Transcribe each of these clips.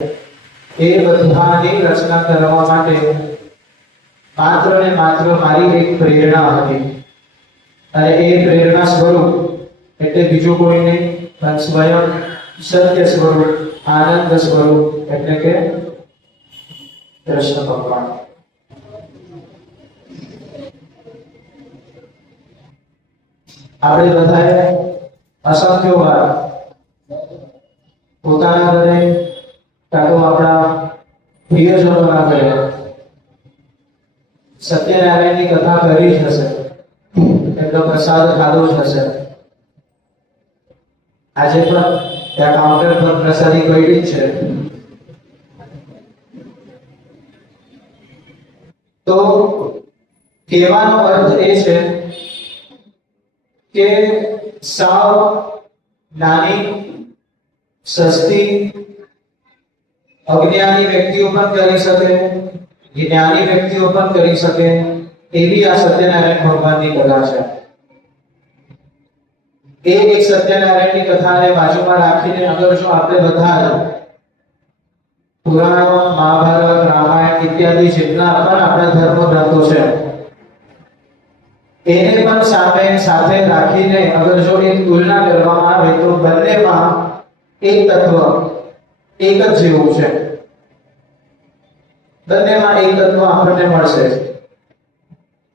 એ બધાની રચના કરવા માટે માત્ર ને માત્ર મારી એક પ્રેરણા હતી, અને એ પ્રેરણા સ્વરૂપ એટલે બીજું કોઈ નહીં પણ સ્વયં સત્ય સ્વરૂપ, આનંદ સ્વરૂપ એટલે કે કૃષ્ણ ભગવાન. આપણે બધાએ અસંખ્ય વાર પોતાના ઘરે કાં તો આપણા પ્રિયજનોના ઘરે સત્યનારાયણની કથા કરી જ હશે, એમનો પ્રસાદ ખાધો જ હશે. આજે પણ ત્યાં કાઉન્ટર પર પ્રસાદી પડી જ છે. તો કહેવાનો અર્થ એ છે કે સાવ નાની સસ્તી અજ્ઞાની વ્યક્તિઓ પણ કરી શકે, જ્ઞાની વ્યક્તિઓ પણ કરી શકે એવી આ સત્યનારાયણ ભગવાનની કથા છે. એ એક સત્યનારાયણની કથાને બાજુમાં રાખીને અગર જો આપણે બધા પુરાણો, મહાભારત, રામાયણ ઇત્યાદિ જેટલા પણ આપણા ધર્મ ગ્રંથો છે એને પણ સાથે રાખીને અગર જો એક તુલના કરવામાં આવે તો બંનેમાં એક તત્વ એક જ જેવું છે. બંનેમાં એક તત્વ આપણને મળશે.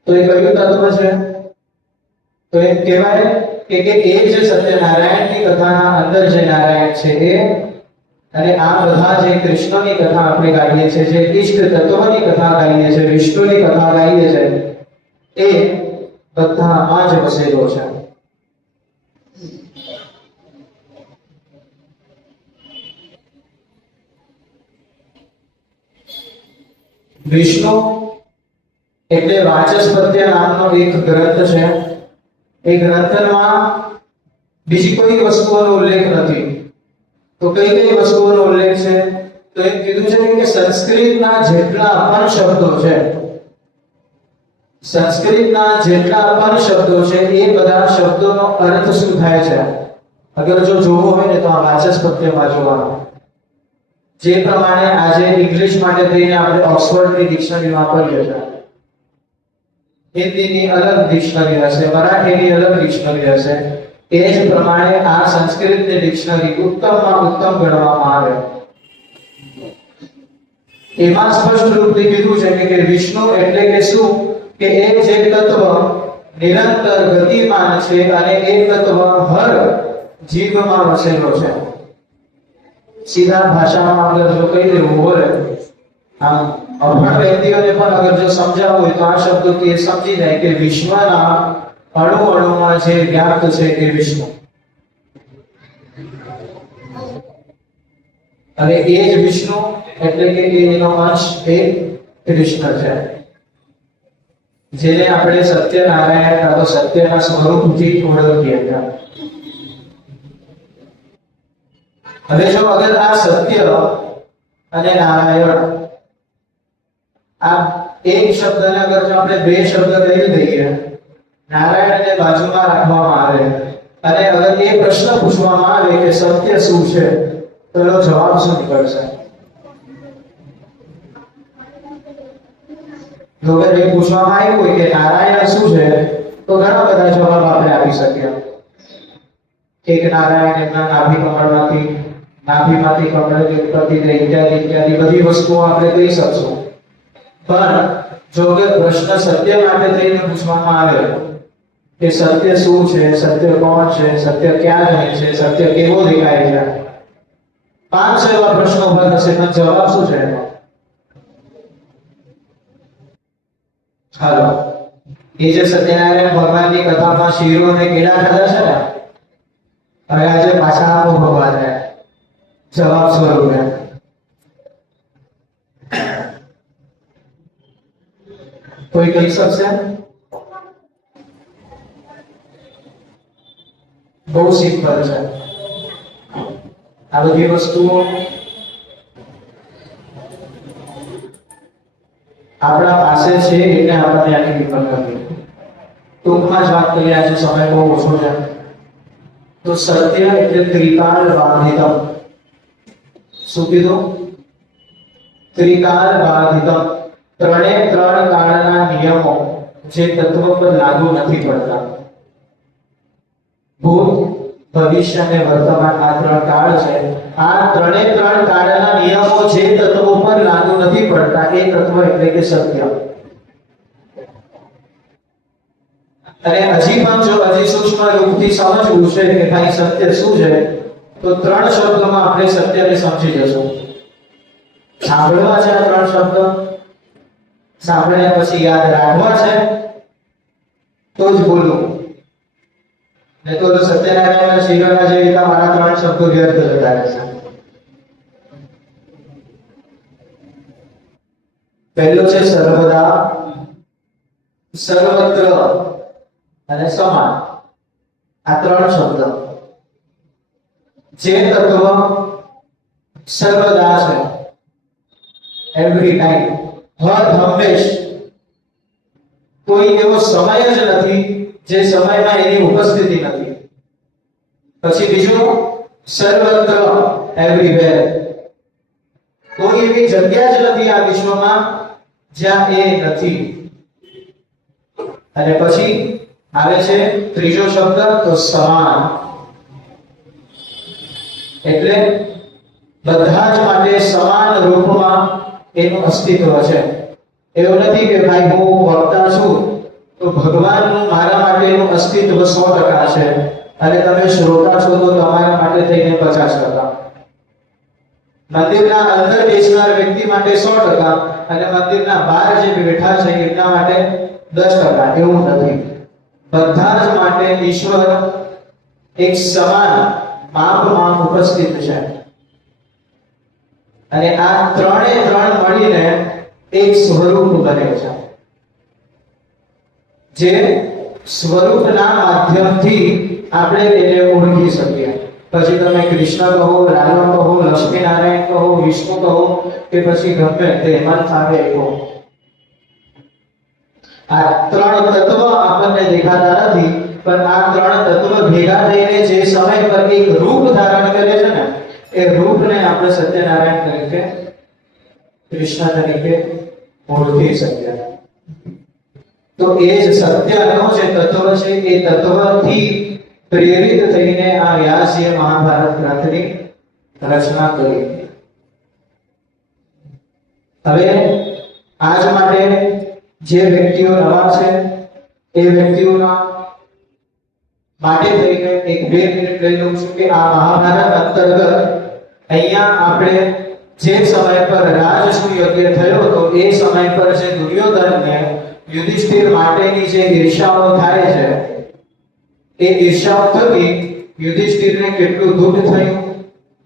તો એ કયું તત્વ છે? તો એ કહેવાય કે એ જે સત્યનારાયણની કથાના અંદર જે નારાયણ છે એ, અને આ બધા જે કૃષ્ણની કથા આપણે ગાઈએ છીએ, જે ઈષ્ટ તત્વની કથા ગાઈએ છીએ, વિષ્ણુની કથા ગાઈએ છીએ, એ બધામાં જ વસેલો છે. વિષ્ણુ એટલે વાચસ્પત્ય નામનો એક ગ્રંથ છે. એ ગ્રંથમાં બીજી કોઈ વસ્તુઓનો ઉલ્લેખ નથી. તો કઈ વસ્તુઓનો ઉલ્લેખ છે? તો એમ કીધું છે કે સંસ્કૃતના જેટલા પણ શબ્દો છે, સંસ્કૃતના જેટલા પણ શબ્દો છે એ બધા શબ્દોનો અર્થ શું થાય છે અગર જો જોવું હોય ને તો આ વાચસ્પત્યમાં જોવાનું. જે પ્રમાણે આજે ઇંગ્લિશ માટે થઈને આપણે ઓક્સફોર્ડની ડિક્શનરી વાપરીએ છીએ, હિન્દીની અલગ ડિક્શનરી હશે, મરાઠીની અલગ ડિક્શનરી હશે, એ જ પ્રમાણે આ સંસ્કૃતની ડિક્શનરી ઉત્તમમાં ઉત્તમ ગણવામાં આવે. એમાં સ્પષ્ટ રૂપથી કીધું છે કે વિષ્ણુ એટલે કે શું? કે એ જે તત્વ નિરંતર ગતિમાન છે અને એ તત્વ હર જીવમાં વસેલો છે. સીધા ભાષામાં અગર જો કહી દેવું હોય, આમ અભણ વ્યક્તિઓને પણ અગર જો સમજાવવું હોય તો આ શબ્દોથી એ સમજી જાય કે વિશ્વના અણુ અણુમાં જે વ્યાપ્ત છે એ વિષ્ણુ, અને એ જ વિષ્ણુ એટલે કે એનો અંશ એ કૃષ્ણ છે, જેને આપણે સત્યનારાયણ અથવા સત્યના સ્વરૂપથી ઓળખીએ છીએ. હવે જો અગર આ સત્ય અને નારાયણ આ એક શબ્દને અગર જો આપણે બે શબ્દ કહી દઈએ, નારાયણને બાજુમાં રાખવામાં આવે અને અગર એ પ્રશ્ન પૂછવામાં આવે કે સત્ય શું છે, તો એનો જવાબ શું નીકળશે? જો અગર એ પૂછવામાં આવ્યું હોય કે નારાયણ શું છે, તો ઘણા બધા જવાબ આપણે આપી શકીએ. એક નારાયણ એમના નાભીમાંથી કમળની ઉત્પત્તિ થઈ, ઇત્યાદિ બધી વસ્તુઓ આપણે કહી શકશું. પણ જો અગર પ્રશ્ન સત્ય માટે થઈને પૂછવામાં આવે કે સત્ય શું છે, સત્ય કોણ છે, સત્ય ક્યાં રહે છે, સત્ય કેવો દેખાય છે, 5 એવા પ્રશ્નો ઉભા થશે, પણ જવાબ શું છે એનો? હાલો, એ જે સત્યનારાયણ ભગવાનની કથામાં શીરો અને કેળા ખાધા છે ને, હવે આજે પાછા આપો ભગવાનને જવાબ સ્વરૂપે. કોઈ કહી શકશે? બહુ સિમ્પલ છે. આ બધી વસ્તુઓ આપણા પાસે છે એટલે આપણને આની વિકલ્પ નથી. ટૂંકમાં જ વાત કરીએ, આજે સમય બહુ ઓછો છે. તો સત્ય એટલે ત્રિકાળ બાંધિતમ. શું કીધું? ત્રિકાલ બાધિતમ, ત્રણે ત્રણ કાળના નિયમો જે તત્વ પર લાગુ નથી પડતા. ભૂત, ભવિષ્ય અને વર્તમાન આ ત્રણ કાળ છે. આ ત્રણે ત્રણ કાળના નિયમો જે તત્વો પર લાગુ નથી પડતા એ તત્વ એટલે કે સત્ય. અને હજી પણ જો હજી સૂક્ષ્મ રૂપથી સમજવું છે કે ભાઈ સત્ય શું છે, તો ત્રણ શબ્દોમાં આપણે સત્યને સમજી જશું. સાંભળવા છે આ ત્રણ શબ્દ, સાંભળ્યા પછી યાદ રાખવા છે તો જ બોલવું. નહીં તો સત્યનારાયણના શિરોના જેવી રીતે મારા ત્રણ શબ્દો વ્યર્થ જતા રહેશે. પહેલો છે સર્વદા, સર્વત્ર અને સમાન. આ ત્રણ શબ્દ જે તત્વ સર્વદા છે, એવરી ટાઈમ, હર હંમેશ, કોઈ એવો સમય જ નથી જે સમયમાં એની ઉપસ્થિતિ નથી. પછી બીજું સર્વત્ર, એવરીવેર, કોઈ એવી જગ્યા જ નથી આ વિશ્વમાં જ્યાં એ નથી. અને પછી આવે છે ત્રીજો શબ્દ તો સમાન, એટલે બધા જ માટે સમાન રૂપમાં એનું અસ્તિત્વ છે. એવું નથી કે ભાઈ હું વક્તા છું તો ભગવાનનું મારા માટેનું અસ્તિત્વ 100% છે અને તમે શ્રોતા છો તો તમારા માટે થઈને 50%. મંદિરના અંદર બેસનાર વ્યક્તિ માટે 100% અને મંદિરના બહાર જે બેઠા છે એમના માટે 10%. એવું નથી. બધા જ માટે ઈશ્વર એક સમાન માપમાં ઉપસ્થિત છે. અને આ ત્રણે ત્રણ મળીને એક સ્વરૂપ બને છે, જે સ્વરૂપના માધ્યમથી આપણે એને ઓળખી શકીએ. પછી તમે કૃષ્ણ કહો, રામ કહો, લક્ષ્મીનારાયણ કહો, વિષ્ણુ કહો કે પછી ગમે તે મન આવે કહો, આ ત્રણ તત્વ આપણને દેખાતા નથી, પણ આ ત્રણ તત્વ ભેગા થઈને જે સમય પર એક રૂપ ધારણ કરે છે ને, એ રૂપને આપણે સત્યનારાયણ તરીકે, કૃષ્ણ તરીકે ઓળખી શકીએ. તો એ જ સત્યનો જે તત્વ છે એ તત્વથી પ્રેરિત થઈને આ વ્યાસજીએ મહાભારત ગ્રંથની રચના કરી. હવે આજ માટે જે વ્યક્તિઓ નવા છે એ વ્યક્તિઓના માટે થઈને એક 2 મિનિટ લઈ લઉં છું કે આ મહાભારત અંતર્ગત અહીંયા આપણે જે સમય પર રાજસૂય યજ્ઞ થયો તો એ સમય પર જે દુર્યોધનને યુધિષ્ઠિર માટેની જે ઈર્ષાઓ થાય છે એ ઈર્ષાઓ થકી યુધિષ્ઠિરને કેટલું દુઃખ થયું,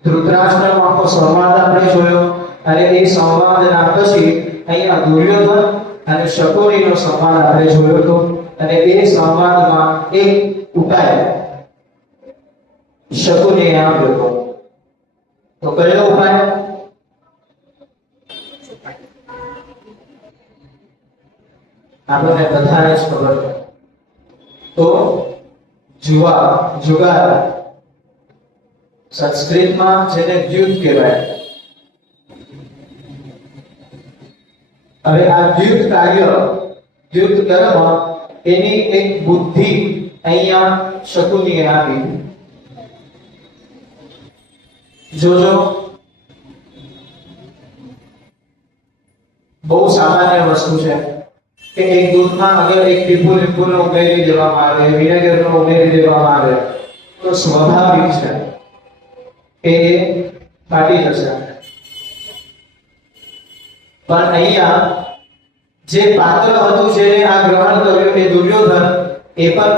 ધૃતરાષ્ટ્રનો આખો સંવાદ આપણે જોયો. અને એ સંવાદના પછી અહીંયા દુર્યોધન અને શકુનીનો સંવાદ આપણે જોયો હતો. અને એ સંવાદમાં એક ઉપાય શકુનીએ આપ્યો હતો. તો કયો ઉપાય? આપણને બધાને જ ખબર છે. તો જુગાર, સંસ્કૃતમાં જેને દ્યુત કહેવાય. હવે આ દ્યુત કાર્ય, દ્યુત કર્મ, એની એક બુદ્ધિ અહીંયા શકુનીએ આપી. જોજો, બહુ સામાન્ય વસ્તુ છે કે એક દૂધમાં અગર એક ટીપું લીંબુનો ઉમેરી દેવામાં આવે, વિનેગરનો ઉમેરી દેવામાં આવે તો સ્વાભાવિક છે કે એ ફાટી જશે. પણ અહીંયા જે પાત્ર હતું જેને આ ગ્રહણ કર્યું એ દુર્યોધન, એ પણ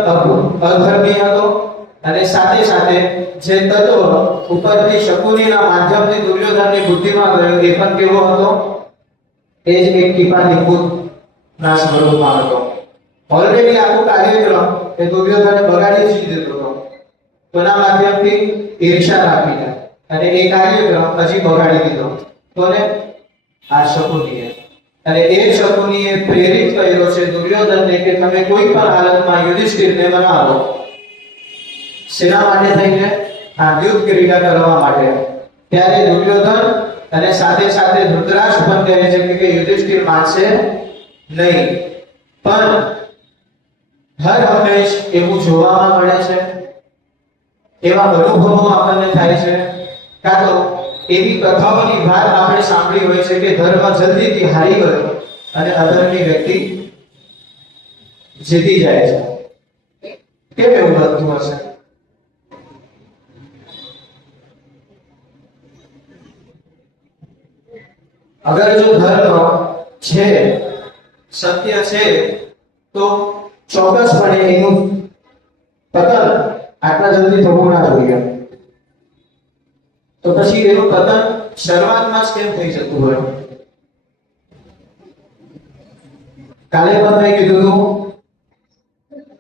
અધર્મી હતો. અને સાથે સાથે જે તત્વ ઉપરથી શકુનીના માધ્યમથી દુર્યોધનની બુદ્ધિમાં ગયો એ પણ કેવો હતો? એ જ એક ટીપા લીંબુ ના સ્વરૂપમાં હતો. ઓલરેડી આખું કાર્યક્રમ એ દુર્યોધને બગાડી જ દીધો હતો. કોના માધ્યમથી? ઈર્ષા રાખીને. અને એ કાર્યક્રમ હજી બગાડી દીધો કોને? આ શકુનીએ. અને એ શકુનીએ પ્રેરિત કર્યો છે દુર્યોધનને કે તમે કોઈ પણ હાલતમાં યુધિષ્ઠિરને મનાવો. શેના માટે થઈને? આ યુદ્ધ ક્રીડા કરવા માટે. ત્યારે દુર્યોધન અને સાથે સાથે ધૃતરાષ્ટ્ર પણ કહે છે કે યુધિષ્ઠિર માનશે નહીં. પણ હર હંમેશ એવું જોવામાં મળે છે, એવા અનુભવો આપણને થાય છે, કાં તો એવી કથાઓની વાત આપણે સાંભળી હોય છે કે ધર્મ જલ્દીથી હારી ગયો અને અધર્મી વ્યક્તિ જીતી જાય છે. કેમ એવું બનતું હશે? અગર જો ધર્મ છે, સત્ય છે, તો ચોક્કસપણે એનું પતન આટલા જલ્દી થવું ના જોઈએ. તો પછી એનું પતન શરૂઆતમાં જ કેમ થઈ જતું હોય? કાલે પણ મેં કીધું હતું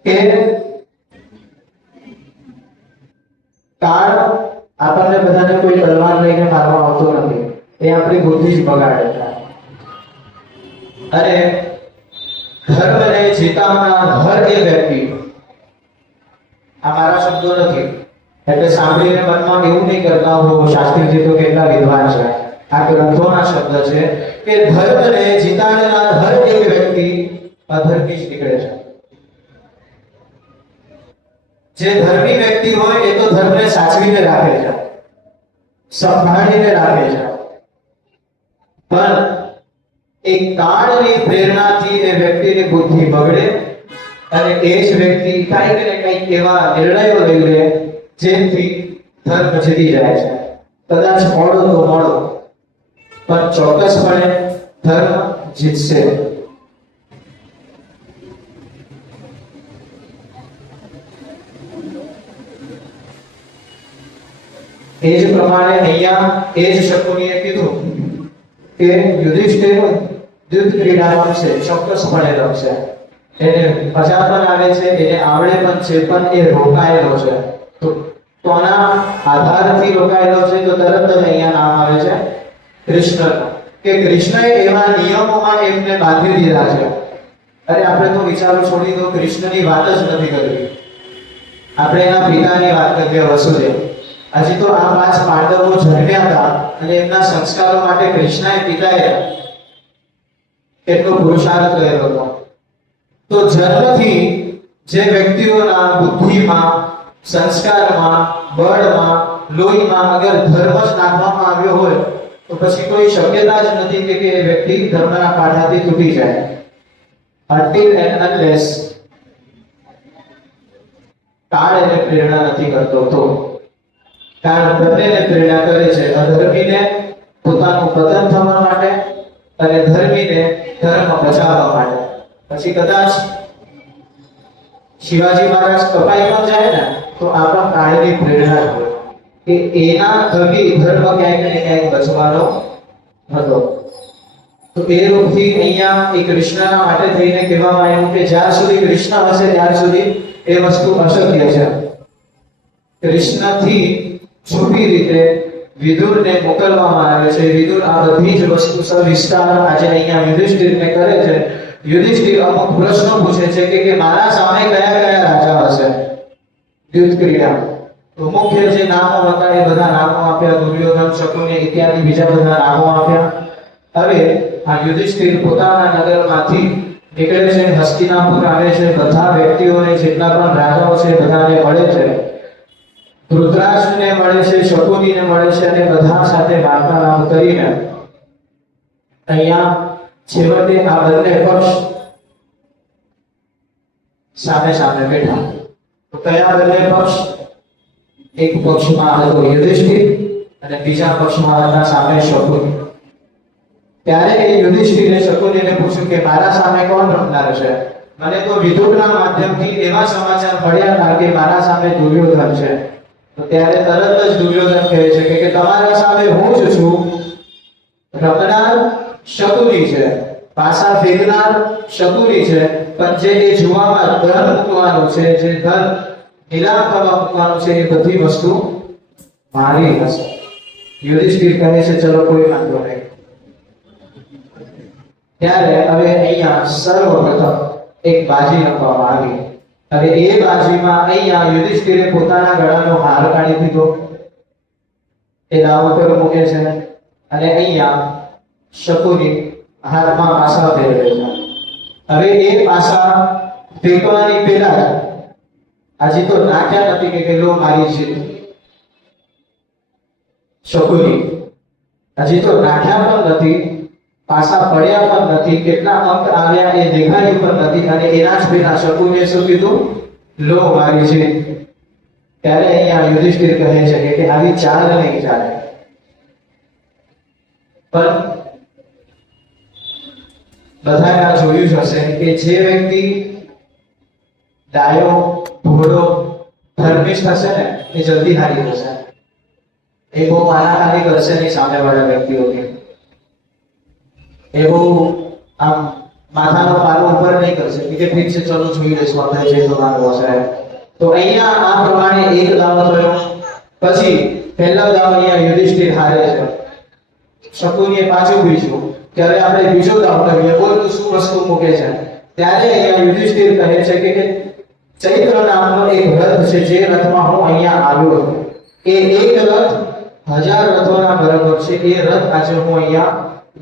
કે કાળ આપણને બધાને કોઈ તલવાર લઈને મારવા આવતો નથી, એ આપણી બુદ્ધિ જ બગાડે છે. અને ધર્મને જીતાવનાર હર એ વ્યક્તિ, આ મારા શબ્દો નથી, એટલે સાંભળીને મનમાં એવું નહીં કરતા હો શાસ્ત્રીજી તો કેટલા વિદ્વાન છે, આ ગ્રંથોના શબ્દ છે કે ધર્મને જીતાડનાર હર એક વ્યક્તિ અધર્મી જ નીકળે છે. જે ધર્મી વ્યક્તિ હોય એ તો ધર્મને સાચવીને રાખે છે, સંભાળીને રાખે છે. પણ એક કાળની પ્રેરણાથી એ વ્યક્તિની બુદ્ધિ બગડે અને એ જ વ્યક્તિ કંઈક ને કંઈક એવા નિર્ણયો લઈ લે જેથી ધર્મ જીતી જાય છે. કદાચ મોડો તો મોડો, પણ ચોક્કસપણે ધર્મ જીતશે. એ જ પ્રમાણે અહીંયા એ જ શકુનીએ કીધું કે યુધિષ્ઠિર યુદ્ધ ક્રીડા રમશે, ચોક્કસપણે રમશે. એને મજા પણ આવે છે, એને આવડે પણ છે, પણ એ રોકાયેલો છે. તો કોના આધારથી રોકાયેલો છે? તો તરત જ અહીંયા નામ આવે છે કૃષ્ણ, કે કૃષ્ણએ એવા નિયમોમાં એમને બાંધી દીધા છે. અરે આપણે તો વિચારો છોડી દો, કૃષ્ણની વાત જ નથી કરવી, આપણે એના પિતાની વાત કરીએ, વસુદેવ. હજી તો આ 5 પાંડવો જન્મ્યા હતા અને એમના સંસ્કારો માટે કૃષ્ણએ પિતાએ કેટલો પુરુષાર્થ કર્યો હતો. તો જન્મથી જે વ્યક્તિઓના બુદ્ધિમાં, સંસ્કારમાં, બળમાં, લોહીમાં અગર ધર્મ જ નાખવામાં આવ્યો હોય તો પછી કોઈ શક્યતા જ નથી કે એ વ્યક્તિ ધર્મના પાટાથી તૂટી જાય. until and unless કાળ એને પ્રેરણા નથી કરતો. તો કાળ બંનેને પ્રેરણા કરે છે, અધર્મીને પોતાનું પતન થવા માટે અને ધર્મીને ધર્મ બચાવવા માટે. પછી કદાચ શિવાજી મહારાજ કપાઈ પણ જાય ને તો આ પણ કાળની પ્રેરણા જ હોય કે એના થકી ધર્મ ક્યાંક ને ક્યાંક બચવાનો હતો. તો એ રૂપથી અહીંયા એ કૃષ્ણના માટે થઈને કહેવામાં આવ્યું કે જ્યાં સુધી કૃષ્ણ હશે ત્યાં સુધી એ વસ્તુ અશક્ય છે. કૃષ્ણથી છૂટી રીતે વિદુરને મોકલવામાં આવે છે. વિદુર આ બધી જ વસ્તુ સવિસ્તાર આજે અહીંયા યુધિષ્ઠિરને કરે છે. યુધિષ્ઠિર અમુક પ્રશ્નો પૂછે છે કે મારા સામે કયા કયા રાજા હશે યુદ્ધ ક્રીડા. તો મુખ્ય જે નામો હતા એ બધા નામો આપ્યા, દુર્યોધન, શકુની ઇત્યાદિ બીજા બધા નામો આપ્યા. હવે આ યુધિષ્ઠિર પોતાના નગરમાંથી નીકળે છે, હસ્તિનાપુર આવે છે, બધા વ્યક્તિઓને જેટલા પણ રાજાઓ છે બધાને મળે છે. ધૃતરાષ્ટ્રને મળે છે, શકુનીને મળે છે અને બધા સાથે વાર્તાલાપ કરીને અહીંયા છેવટે આ બંને પક્ષ સામે સામે બેઠા. તો કયા બંને પક્ષ? એક પક્ષમાં હતો યુધિષ્ઠિર અને બીજા પક્ષમાં હતા સામે શકુની. ત્યારે એ યુધિષ્ઠિરે શકુનીને પૂછ્યું કે મારા સામે કોણ રમનાર છે? મને તો વિદુરના માધ્યમથી એવા સમાચાર મળ્યા હતા કે મારા સામે દુર્યોધન છે. તો ત્યારે તરત જ દુર્યોધન કહે છે કે તમારા સામે હું જ છું, રમનાર શકુની છે, પાસા ફેરનાર શકુની છે, પણ જે એ જુવામાં ધન મૂકવાનું છે, જે ધન નિલામ કરવા મૂકવાનું છે, એ બધી વસ્તુ મારી હશે. યુધિષ્ઠિર કહે છે ચલો કોઈ વાંધો નહીં. ત્યારે હવે અહીંયા સર્વપ્રથમ એક બાજી રમવામાં આવી. હવે એ બાજીમાં અહીંયા યુધિષ્ઠિરે પોતાના ગળાનો હાર કાઢી દીધો, એ દાવ ઉપર મૂકે છે અને અહીંયા શકુની હાથમાં પાસા ફેરવે છે. હવે એ પાસા ફેંકવાની પહેલા હજી તો નાખ્યા નથી કે લો મારી જીત. શકુની હજી તો નાખ્યા પણ નથી, પાસા પડ્યા પણ નથી, કેટલા અંક આવ્યા એ દેખાયું પણ નથી, અને એના જ પહેલા શકુને શું કીધું? લો મારી જીત. ત્યારે અહીંયા યુધિષ્ઠિર કહે છે કે આવી ચાલ નહીં ચાલે. પણ બધાએ આ જોયું જ હશે કે જે વ્યક્તિ ડાયો, ભોળો, ધર્મિષ્ઠ હશે ને એ જલ્દી હારી જશે. એ બહુ મારામારી કરશે નહીં સામેવાળા વ્યક્તિઓથી. એ બહુ આમ માથાનો પારો ઉપર નહીં કરશે કે ઠીક છે ચલો જોઈ લઈશું આપણે જે થવાનું હશે. તો અહીંયા આ પ્રમાણે એક દાવ થયો. પછી પહેલા દાવ અહીંયા યુધિષ્ઠિર હારે છે. શકુનીએ પાછું પૂછ્યું ત્યારે આપણે બીજો દાવ કરીએ, બોલ તું શું વસ્તુ મૂકે છે? ત્યારે અહીંયા યુધિષ્ઠિર કહે છે કે ચૈત્ર નામનો એક રથ છે, જે રથમાં હું અહીંયા આવ્યો છું. એ એક રથ 1000 રથોના બરાબર છે. એ રથ આજે હું અહીંયા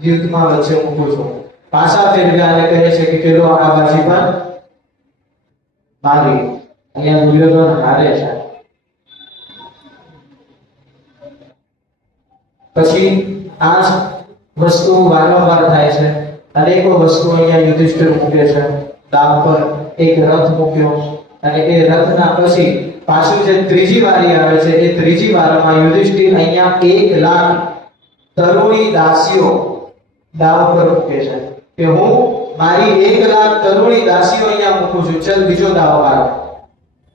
યુદ્ધમાં વચ્ચે મૂકું છું. પાછા ફેરવ્યા અને કહે છે કે પેલો આ બાજી પર મારી. અહીંયા દુર્યોધન હારે છે. પછી આ વસ્તુ વારંવાર થાય છે. અનેકો વસ્તુ અહીંયા યુધિષ્ઠિર મૂકે છે. દાવ પર એક રથ મૂક્યો અને એ રથના પછી પાછું જે ત્રીજી વારી આવે છે એ ત્રીજી વારમાં યુધિષ્ઠિર અહીંયા 1 લાખ તરુણી દાસીઓ દાવ પર મૂકે છે કે હું મારી 1 લાખ તરુણી દાસીઓ અહીંયા મૂકું છું, ચલ બીજો દાવ મારો.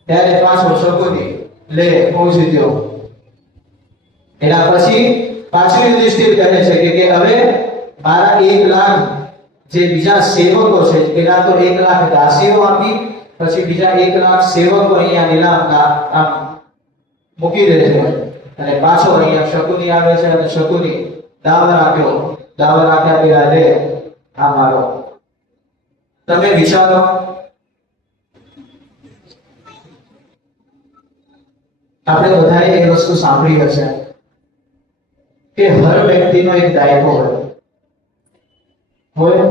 ત્યારે પાછો શકુની લે હું જીત્યો. એના પછી પાછું યુધિષ્ઠિર કહે છે કે હવે મારા 1 લાખ જે બીજા સેવકો છે, પેલા તો 1 લાખ દાસીઓ આપી, પછી બીજા 1 લાખ સેવકો અહીંયા નીલામના આમ મૂકી દે છે. અને પાછો અહીંયા શકુની આવે છે અને શકુની દાવ રાખ્યો. દાવ રાખ્યા પેલા લે આ મારો. તમે વિચારો આપણે બધાએ એ વસ્તુ સાંભળી હશે કે હર વ્યક્તિનો એક દાયકો હોય.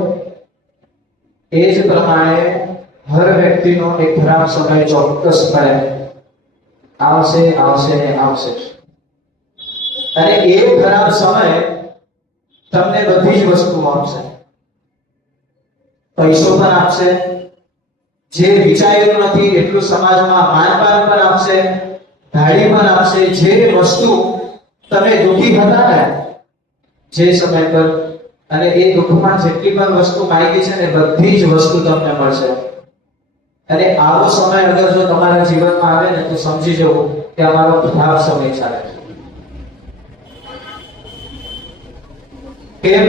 એ જ પ્રમાણે હર વ્યક્તિનો એક ખરાબ સમય ચોક્કસપણે આવશે આવશે ને આવશે. અને એ ખરાબ સમય તમને બધી જ વસ્તુઓ આપશે. પૈસો પણ આપશે, જે વિચાર્યું નથી એટલું સમાજમાં માનપાન પણ આપશે, ધાડી પણ આપશે. જે વસ્તુ તમે દુઃખી હતા ને જે સમય પર, અને એ દુઃખમાં જેટલી પણ વસ્તુ માંગી છે ને બધી જ વસ્તુ તમને મળશે. અને આવો સમય અગર જો તમારા જીવનમાં આવે ને તો સમજી જવું કે અમારો ખરાબ સમય ચાલે છે. કેમ?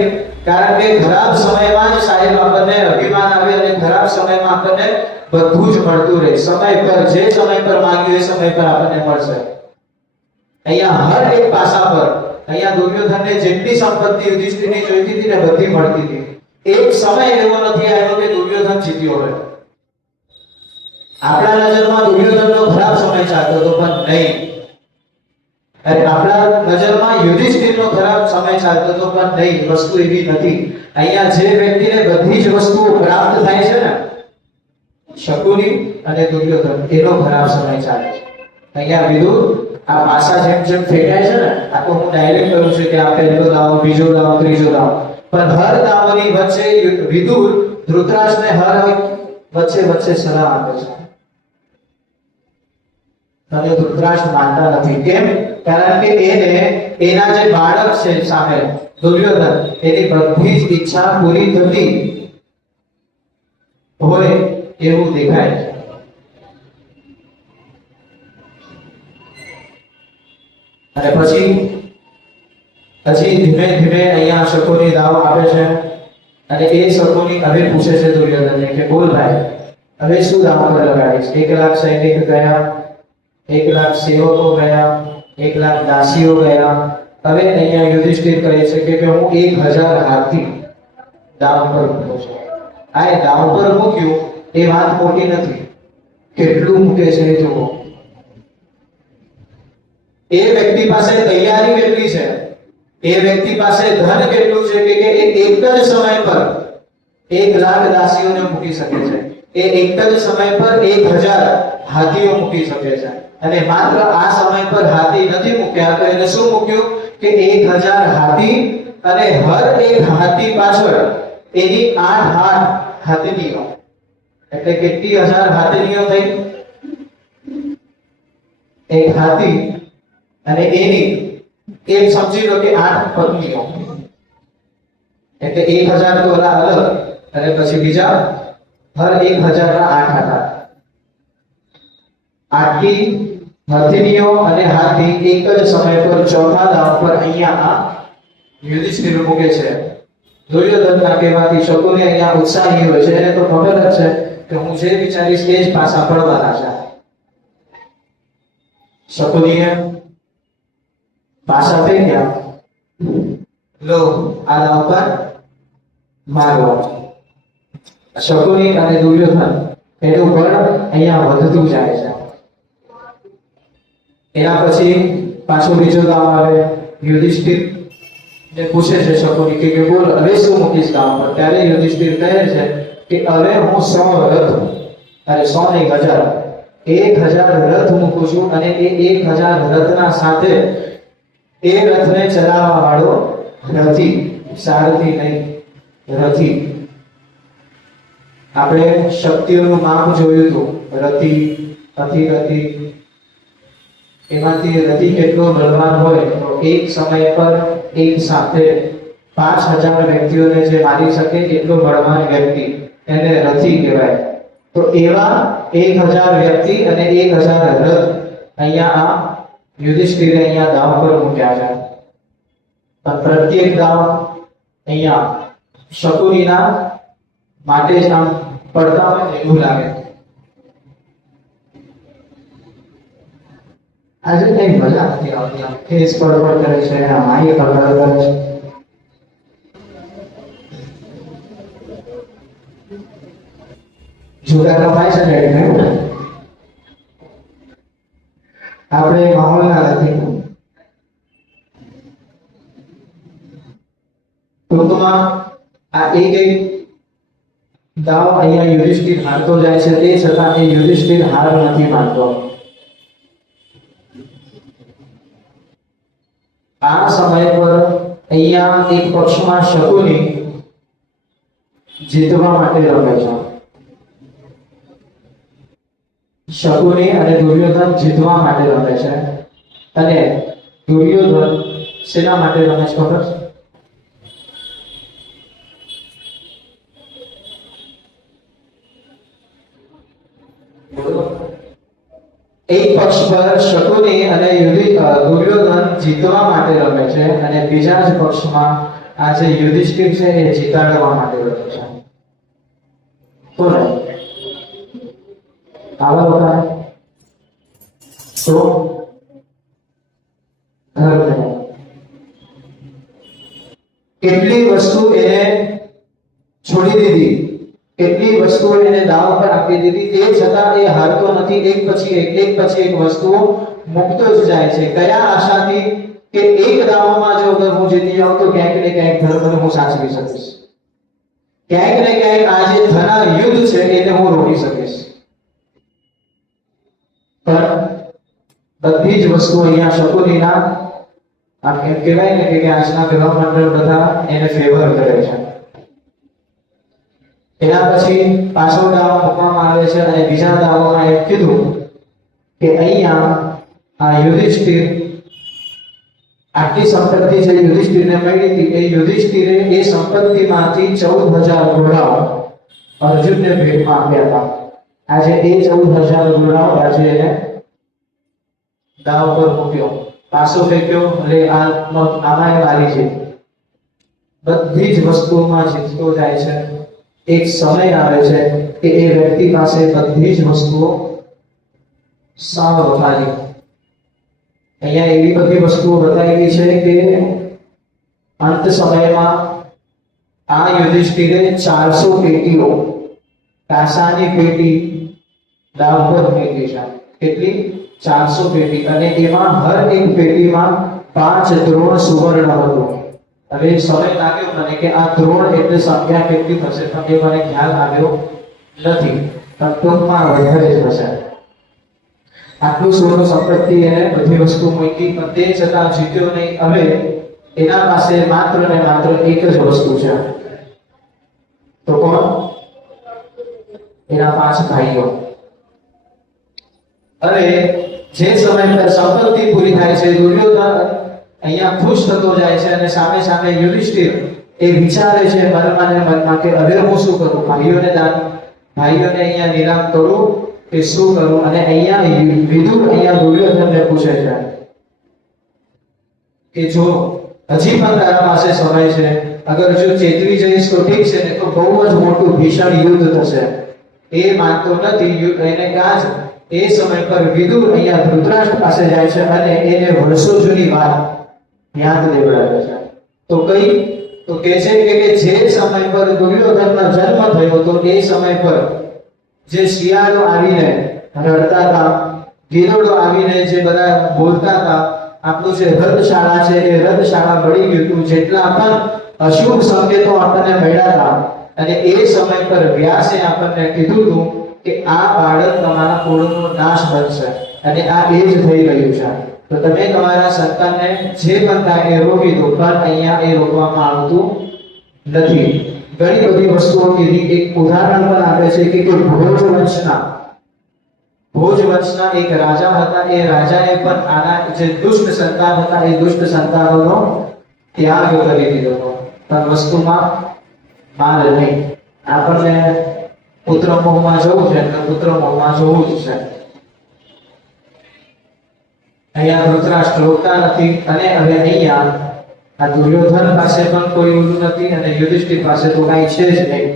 કારણ કે ખરાબ સમયમાં જ સાહેબ આપણને અભિમાન આવે અને ખરાબ સમયમાં આપણને બધું જ મળતું રહે. સમય પર જે સમય પર માંગ્યું એ સમય પર આપણને મળશે. અહીંયા હર એક પાસા પર અહીંયા દુર્યોધનને જેટલી સંપત્તિ યુધિષ્ઠિરની જોઈતી હતી ને બધી મળતી હતી. એક સમય એવો નથી આવ્યો કે દુર્યોધન જીત્યો હોય. આપણા નજરમાં દુર્યોધનનો ખરાબ સમય ચાલતો હતો, પણ નહીં. અરે આપણા નજરમાં યુધિષ્ઠિરનો ખરાબ સમય ચાલતો હતો, પણ નહીં. વસ્તુ એવી નથી. અહીંયા જે વ્યક્તિને બધી જ વસ્તુઓ પ્રાપ્ત થાય છે ને, શકુની અને દુર્યોધન, એનો ખરાબ સમય ચાલે છે. અહીંયા વિદુર આ પાસા જેમ જેમ ફેંકાય છે ને, આ તો હું ડાયરેક્ટ કરું છું કે આ પહેલો દાવ, બીજો દાવ, ત્રીજો દાવ, પણ હર દાવની વચ્ચે વિદુર ધૃતરાષ્ટ્રને હર વચ્ચે વચ્ચે સલાહ આપે છે. અને ધૃતરાષ્ટ્ર માનતા નથી. કેમ? કારણ કે એને એના જે બાળક છે સામે દુર્યોધન, એની બધી જ ઈચ્છા પૂરી થતી હોય એવું દેખાય છે. અને પછી ધીમે ધીમે અહીંયા શકુની દાવ આપે છે. અને એ શકુની હવે પૂછે છે દુર્યોધનને કે બોલ ભાઈ, હવે શું દાવ પર લગાડીશ? 1 લાખ સૈનિક ગયા, 1 લાખ સેવકો ગયા, 1 લાખ દાસીઓ ગયા. હવે અહીંયા યુધિષ્ઠિર કહે છે કે હું 1000 હાથી દાવ પર મૂકું છું. આ દાવ પર મૂક્યું એ વાત મોટી નથી, કેટલું મૂકે છે એ જુઓ. એ વ્યક્તિ પાસે તૈયારી કેટલી છે એ વ્યક્તિ પાસે ધન કેટલું છે કે એ એક જ સમય પર 1,00,000 દાસીઓને મૂકી શકે છે, એ એક જ સમય પર 1,000 હાથીઓ મૂકી શકે છે, અને માત્ર આ સમય પર હાથી નથી મૂક્યા તો એને શું મૂક્યું કે 1,000 હાથી, અને હર એક હાથી પાછળ એની 8 હાથીઓ, એટલે કેટલી 1000 હાથીઓ થઈ? એક હાથી અને એની એક સમજી લો કે 8 પત્નીઓ, એટલે 1,000 તો અલગ, અને પછી બીજા હર 1,000 ના 8 હતા. આટલી હાથીઓ અને હાથી એક જ સમય પર ચોથા દાવ પર અહીંયા યુધિષ્ઠિર મૂકે છે. દુર્યોધનના કહેવાથી શકુની અહીંયા ઉત્સાહી હોય છે, એને તો ખબર જ છે કે હું જે વિચારીશ એ જ પાછા પડવાના છે. શકુનીએ પાછા થઈ ગયા, લો આ દાવ પર મારો. શકુની અને દુર્યોધન એનું બળ અહીંયા વધતું જાય છે. એના પછી પાછો બીજો દાવ આવે. યુધિષ્ઠિર જે પૂછે છે શકુની કે બોલ હવે શું મૂકીશ દાવ પર? ત્યારે યુધિષ્ઠિર કહે છે કે હવે હું 100 રથ, અરે 100 નહીં 1000, 1,000 રથ મૂકું છું, અને એ 1,000 રથના સાથે એ રથને ચલાવવા વાળો રથી, સારથી નહીં, રથી. આપણે શક્તિઓનું માપ જોયું હતું, રથી, અધિરથી. એમાંથી રથી કેટલો બળવાન હોય તો એક સમય પર એક સાથે 5,000 વ્યક્તિઓને જે મારી શકે એટલો બળવાન વ્યક્તિ એને રથી કહેવાય. તો એવા 1,000 વ્યક્તિ અને 1,000 રથ અહીંયા આ યુધિષ્ઠિરે અહીંયા દાવ પર મૂક્યા છે. પ્રત્યેક દાવ અહીંયા શકુનીના માટે જ આમ પડતા હોય એવું લાગે. આજે કઈ મજા નથી આવતી, આમ ફેસ પડપડ કરે છે, આમ આંખે પડપડ કરે છે. જુદા રમાય છે ને આપણે માહોલના નથી. ટૂંકમાં આ એક દાવ અહીંયા યુધિષ્ઠિર હારતો જાય છે, તે છતાં એ યુધિષ્ઠિર હાર નથી માનતો. આ સમય પર અહીંયા એક પક્ષમાં શકુની જીતવા માટે રમે છે. શકુની અને દુર્યોધન જીતવા માટે રમે છે, અને દુર્યોધન શેના માટે રમે છે ખબર? એક પક્ષ પર શકુની અને દુર્યોધન જીતવા માટે રમે છે, અને બીજા જ પક્ષમાં આ જે યુધિષ્ઠિર છે એ જીતાડવા માટે રમે છે. કોણ આવા બધા તો કેટલી વસ્તુ એને છોડી દીધી, કેટલી વસ્તુઓ એને દાવ પર આપી દીધી, તે છતાં એ હારતો નથી. એક પછી એક વસ્તુઓ મુક્તો જ જાય છે. કયા આશાથી? કે એક દાવમાં જો અગર હું જીતી જાઉં તો ક્યાંક ને ક્યાંક ધર્મને હું સાચવી શકીશ, ક્યાંક ને ક્યાંક આ જે ધના યુદ્ધ છે એને હું રોકી શકીશ. પણ બધી જ વસ્તુ અહીંયા શકુનીના આમ એમ કહેવાય ને કે આજના વિવાહ મંડળ બધા એને ફેવર કરે છે. એના પછી પાછો દાવ મૂકવામાં આવે છે, અને બીજા દાવમાં એમ કીધું કે અહીંયા આ યુધિષ્ઠિર આટલી સંપત્તિ જે યુધિષ્ઠિરને મળી હતી, એ યુધિષ્ઠિરે એ સંપત્તિમાંથી 14,000 ઘોડાઓ અર્જુનને ભેટમાં આપ્યા હતા. આજે એ 14,000 ઘોડાઓ આજે એને દાવ પર મૂક્યો, પાછો ફેંક્યો, એટલે આમાં મારી છે. બધી જ વસ્તુઓમાં જીતતો જાય છે. એક સમય આવે છે કે એ વ્યક્તિ પાસે બધી જ વસ્તુઓ સાવ ખાલી. અહીંયા એવી બધી વસ્તુઓ બતાવેલી છે કે અંત સમયમાં આ યુધિષ્ઠિરે 400 પેટીઓ કાંસાની પેટી દાવ પર મૂકી છે. કેટલી? 400 પેટી, અને એમાં હર એક પેટીમાં 5 દ્રોણ સુવર્ણ હતું. હવે સમય લાગ્યો મને કે આ દ્રોણ એટલે સંખ્યા કેટલી થશે, પણ એ મને ખ્યાલ આવ્યો નથી. પણ ટૂંકમાં વધારે જ હશે. આટલું સોનું સંપત્તિ એને બધી વસ્તુ મૂકી, પણ તે છતાં જીત્યો નહીં. હવે એના પાસે માત્ર ને માત્ર એક જ વસ્તુ છે. તો કોણ? એના 5 ભાઈઓ. હવે જે સમય પર સંપત્તિ પૂરી થાય છે, દુર્યોધન અહીંયા ખુશ થતો જાય છે અને સામે સામે યુધિષ્ઠિર એ વિચારે છે મનમાં કે હવે હું શું કરું? ભાઈઓને અહીંયા નિલામ કરું કે શું કરું? અને અહીંયા વિદુર અહીંયા દુર્યોધનને પૂછે છે કે જો હજી પણ તારા પાસે સમય છે, અગર જો ચેતવી જઈશ તો ઠીક છે, ને તો બહુ જ મોટું ભીષણ યુદ્ધ થશે. એ માનતો નથી. એને કાં જ એ સમય પર વિદુર અહીંયા ધૃતરાષ્ટ્ર પાસે જાય છે અને એને વર્ષો જૂની વાત યાદ દેવડાવે છે. તો કઈ? તો કહે છે કે જે સમય પર દુર્યોધનનો જન્મ થયો તો એ સમય પર જે શિયાળો આવીને રડતા હતા, ગિરોડો આવીને જે બધા બોલતા હતા, આપણું જે રથશાળા છે એ રથશાળા બળી ગયું હતું. જેટલા પણ અશુભ સંકેતો આપણને મળ્યા હતા, અને એ સમય પર વ્યાસે આપણને કીધું હતું કે આ બાળક તમારા કુળનો નાશ બનશે, અને આ એ જ થઈ રહ્યું છે. તો તમે તમારા સંતાનને જે પણ થાય એ રોકી દો, પણ અહીંયા એ રોકવામાં આવતું નથી. ઘણી બધી વસ્તુઓ કીધી. એક ઉદાહરણ પણ આપે છે કે ભોજ વંશના એક રાજા હતા. એ રાજાએ પણ આના જે દુષ્ટ સંતાન હતા એ દુષ્ટ સંતાનોનો ત્યાગ કરી દીધો હતો. પણ વસ્તુમાં માલ નહીં. આપણને પુત્ર મોહમાં જવું છે એટલે પુત્ર મોહમાં જવું જ છે. અહીંયા ધૃતરાષ્ટ્ર રોકતા નથી. અને હવે અહીંયા આ દુર્યોધન પાસે પણ કોઈ ઓલું નથી અને યુધિષ્ઠિર પાસે તો કાંઈ છે જ નહીં.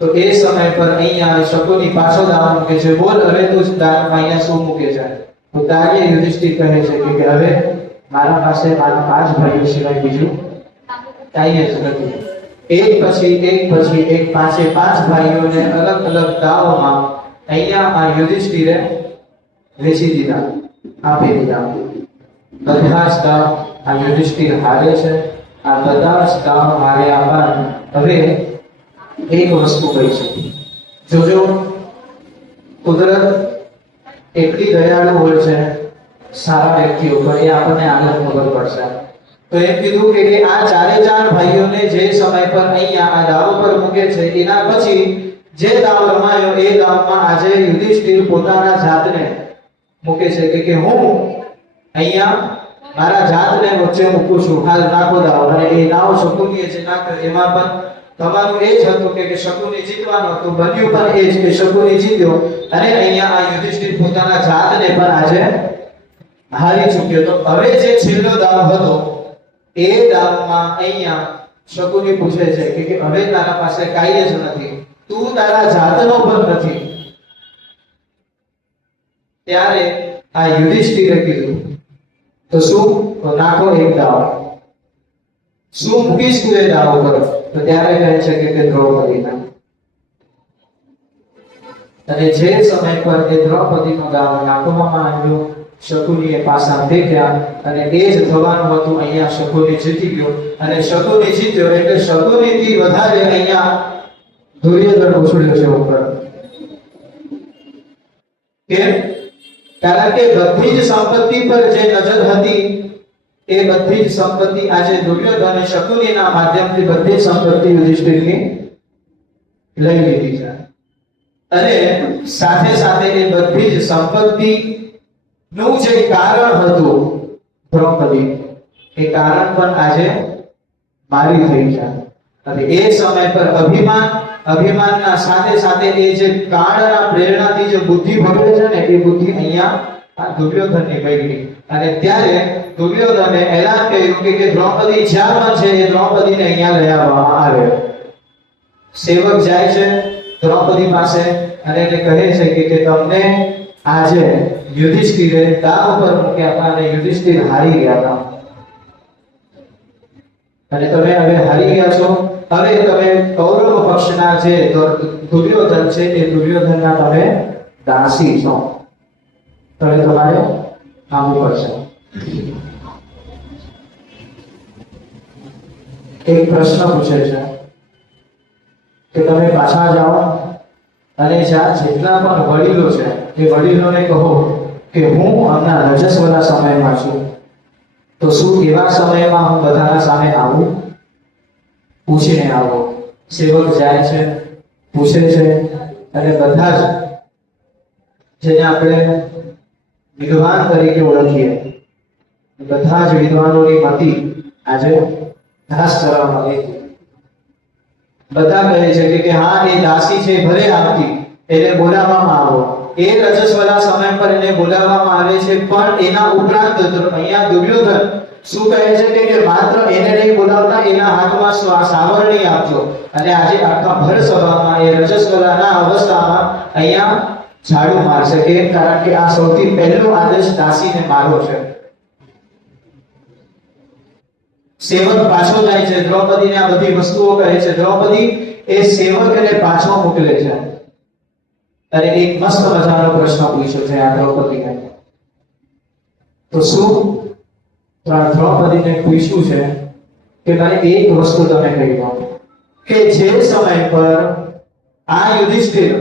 તો એ સમય પર અહીંયા શકુની પાછો દાવ મૂકે છે. બોલ હવે તું દાનમાં અહીંયા શું મૂકે છે? તો ત્યારે યુધિષ્ઠિર કહે છે કે હવે મારા પાસે મારા 5 ભાઈઓ સિવાય બીજું કાંઈ જ નથી. એક પછી એક 5 ભાઈઓને અલગ અલગ દાવમાં અહીંયા આ યુધિષ્ઠિરે વેચી દીધા, આપી દીધા. બધા જ દાવ આ યુધિષ્ઠિર હારે છે. આ બધા જ દાવ હાર્યા બાદ હવે એક વસ્તુ કહી છે. જોજો, કુદરત એટલી દયાળુ હોય છે સારા વ્યક્તિઓ પર, એ આપણને આગળ ખબર પડશે. તો એમ કીધું કે આ 4 ભાઈઓને જે સમય પર અહીંયા આ દાવ પર મૂકે છે, એના પછી જે દાવ રમાયો એ દાવમાં આજે યુધિષ્ઠિર પોતાના જાતને મૂકે છે કે હું અહીંયા મારા જાતને વચ્ચે મૂકું છું, હાલ નાખો દાવ. અને એ દાવ શકુનીએ જે નાખ્યો એમાં પણ તમારું એ જ હતું કે શકુની જીતવાનું હતું. બન્યું પણ એ જ કે શકુની જીત્યો, અને અહીંયા આ યુધિષ્ઠિર પોતાના જાતને પણ આજે હારી ચૂક્યો. તો હવે જે છેલ્લો દાવ હતો એ દાવમાં અહીંયા શકુની પૂછે છે કે હવે તારા પાસે કાંઈ જ નથી, તું તારા જાતનો પણ નથી. ત્યારે આ યુધિષ્ઠિરે કીધું તો શું? તો નાખો એક દાવ. શું મૂકીશ તું એ દાવ પર? તો ત્યારે કહે છે કે દ્રૌપદીના. અને જે સમય પર એ દ્રૌપદીનો દાવ નાખવામાં આવ્યો, શકુનીએ પાસા ફેંક્યા, અને એ જ થવાનું હતું. અહીંયા શકુની જીતી ગયો, અને શકુની જીત્યો એટલે શકુનીથી વધારે અહીંયા દુર્યોધન ઉછળ્યો છે ઉપર. કેમ? કારણ કે બધી જ સંપત્તિ પર જે નજર હતી એ બધી જ સંપત્તિ આજે દુર્યોધન શકુનીના માધ્યમથી બધી જ સંપત્તિ યુધિષ્ઠિરની લઈ લીધી છે. અને સાથે સાથે એ બધી જ સંપત્તિ નું જે કારણ હતું દ્રૌપદી, એ કારણ પણ આજે મારી થઈ છે. અને એ સમય પર અભિમાનના સાથે સાથે એ જે કાળના પ્રેરણાથી જે બુદ્ધિ ભગવે છે ને, એ બુદ્ધિ અહીંયા આ દુર્યોધનની પડી. અને ત્યારે દુર્યોધને એલાન કર્યું કે દ્રૌપદી જ્યાં છે એ દ્રૌપદીને અહીંયા લઈ આવવામાં આવે. સેવક જાય છે દ્રૌપદી પાસે અને એને કહે છે કે તમને આજે યુધિષ્ઠિરે દાવ પર મૂક્યા હતા અને યુધિષ્ઠિર હારી ગયા હતા, અને તમે હવે હારી ગયા છો. હવે તમે કૌરવ પક્ષના જે દુર્યોધન છે એ દુર્યોધનના તમે દાસી છો. તમે તમારે આવવું પડશે. એક પ્રશ્ન પૂછે છે કે તમે પાછા જાઓ અને જ્યાં જેટલા પણ વડીલો છે એ વડીલોને કહો કે હું હમણાં રજસ્વલા સમયમાં છું, તો શું એવા સમયમાં હું બધાના સામે આવું? પૂછીને આવો. સેવક જાય છે, પૂછે છે, અને બધા જ જેને આપણે વિદ્વાન તરીકે ઓળખીએ, બધા જ વિદ્વાનોની મતિ આજે નાશ કરવામાં આવી. બધા કહે છે કે હા, એ દાસી છે, ભલે આવતી, એને બોલાવવામાં આવો. એ રજસ્વલા સમય પર એને બોલાવવામાં આવે છે, પણ એના ઉપરાંત અહીંયા દુર્યોધન શું કહે છે કે માત્ર એને નહીં બોલાવતા, એના હાથમાં સાવરણી આપજો. અને આજે આખા ભર સભામાં એ રજસ્વલાના અવસ્થામાં અહીંયા ઝાડુ મારશે, કે કારણ કે આ સૌથી પહેલો આદેશ દાસીને મારો છે. સેવક પાછો જાય છે, દ્રૌપદીને આ બધી વસ્તુઓ કહે છે. દ્રૌપદી એ સેવકને પાછો મોકલે છે. અને એક મસ્ત મજાનો પ્રશ્ન પૂછ્યો છે આ દ્રૌપદીને. તો શું દ્રૌપદીને પૂછ્યું છે કે મને એક વસ્તુ તમે કહી દો કે જે સમય પર આ યુધિષ્ઠિર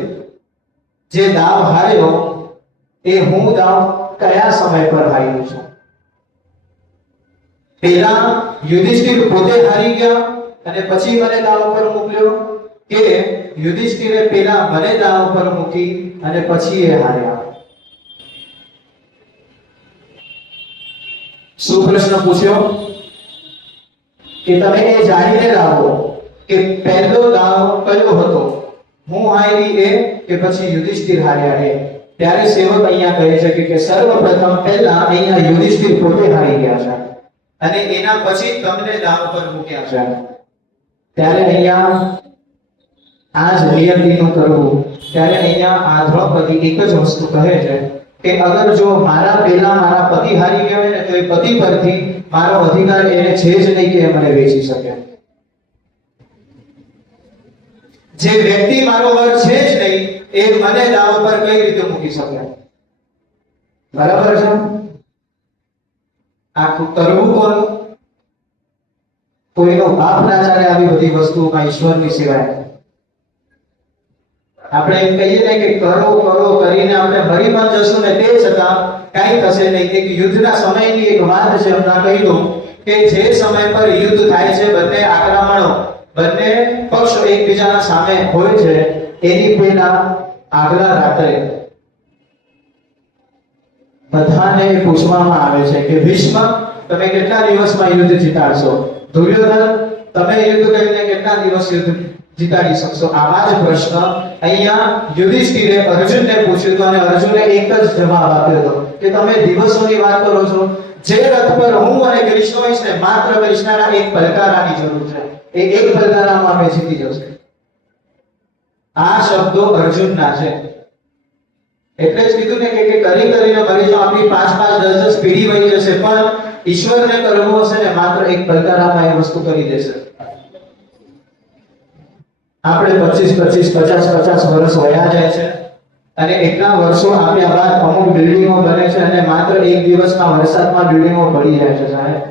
જે દાવ હાર્યો, એ હું દાવ કયા સમય પર હાર્યો છું? પેલા યુધિષ્ઠિર પોતે હારી ગયા અને પછી મને દાવ પર મોકલ્યો, કે યુધિષ્ઠિરે પેલા મને દાવ પર મૂકી અને પછી એ હાર્યા? શું પ્રશ્ન પૂછ્યો કે તમે એ જાણીને લાવો કે પહેલો દાવ કયો હતો, હું હારી એ કે પછી યુધિષ્ઠિર હાર્યા એ? ત્યારે સેવક અહીંયા કહે છે કે સર્વપ્રથમ પહેલા અહીંયા યુધિષ્ઠિર પોતે હારી ગયા છે અને એના પછી તમને દાવ પર મૂક્યા છે. ત્યારે અહીંયા આ જ નિયતિનું કરવું. ત્યારે અહીંયા આ દ્રૌપદી એક જ વસ્તુ કહે છે કે અગર જો મારા પહેલા મારા પતિ હારી ગયા હોય ને, તો એ પતિ પરથી મારો અધિકાર એને છે જ નહીં કે મને વેચી શકે. જે વ્યક્તિ મારો વર છે જ નહીં, એ મને દાવ પર કઈ રીતે મૂકી શકે? બરાબર છે? આ કરવું કોનું? કોઈનો બાપ ના ચાલે આવી બધી વસ્તુઓમાં ઈશ્વરની સિવાય. આપણે એમ કહીએ ને કે કરો કરો કરીને આપણે મરી પણ જશું ને, તે છતાં કાંઈ થશે નહીં. એક યુદ્ધના સમયની એક વાત છે, હમણાં કહી દઉં કે જે સમય પર યુદ્ધ થાય છે, બંને આક્રમણો, બંને પક્ષો એકબીજાના સામે હોય છે, એની પહેલા આગલા રાત્રે બધાને પૂછવામાં આવે છે કે ભીષ્મ, તમે કેટલા દિવસમાં યુદ્ધ જીતાડશો? દુર્યોધન, તમે યુદ્ધ કરીને કેટલા દિવસ યુદ્ધ જીતાડી શકશો? આવા જ પ્રશ્ન અહીંયા યુધિષ્ઠિરે અર્જુનને પૂછ્યો હતો અને અર્જુને એક જ જવાબ આપ્યો હતો કે તમે દિવસોની વાત કરો છો, જે રથ પર હું અને કૃષ્ણ હોઈશ ને, માત્ર કૃષ્ણના એક પલકારાની જરૂર છે, એ એક પલકારામાં અમે જીતી જશું. આ શબ્દો અર્જુનના છે. એટલે જ કીધું ને કે કરી કરીને મરી જાઓ, આપણી 5-5 10 પેઢી વહી જશે, પણ ઈશ્વરને કરવું હશે ને, માત્ર એક પલકારામાં એ વસ્તુ કરી દેશે. આપણે 25-50 વર્ષ વયા જાય છે અને એટલા વર્ષો આપ્યા બાદ અમુક બિલ્ડિંગો બને છે અને માત્ર એક દિવસના વરસાદમાં બિલ્ડિંગો પડી જાય છે. સાહેબ,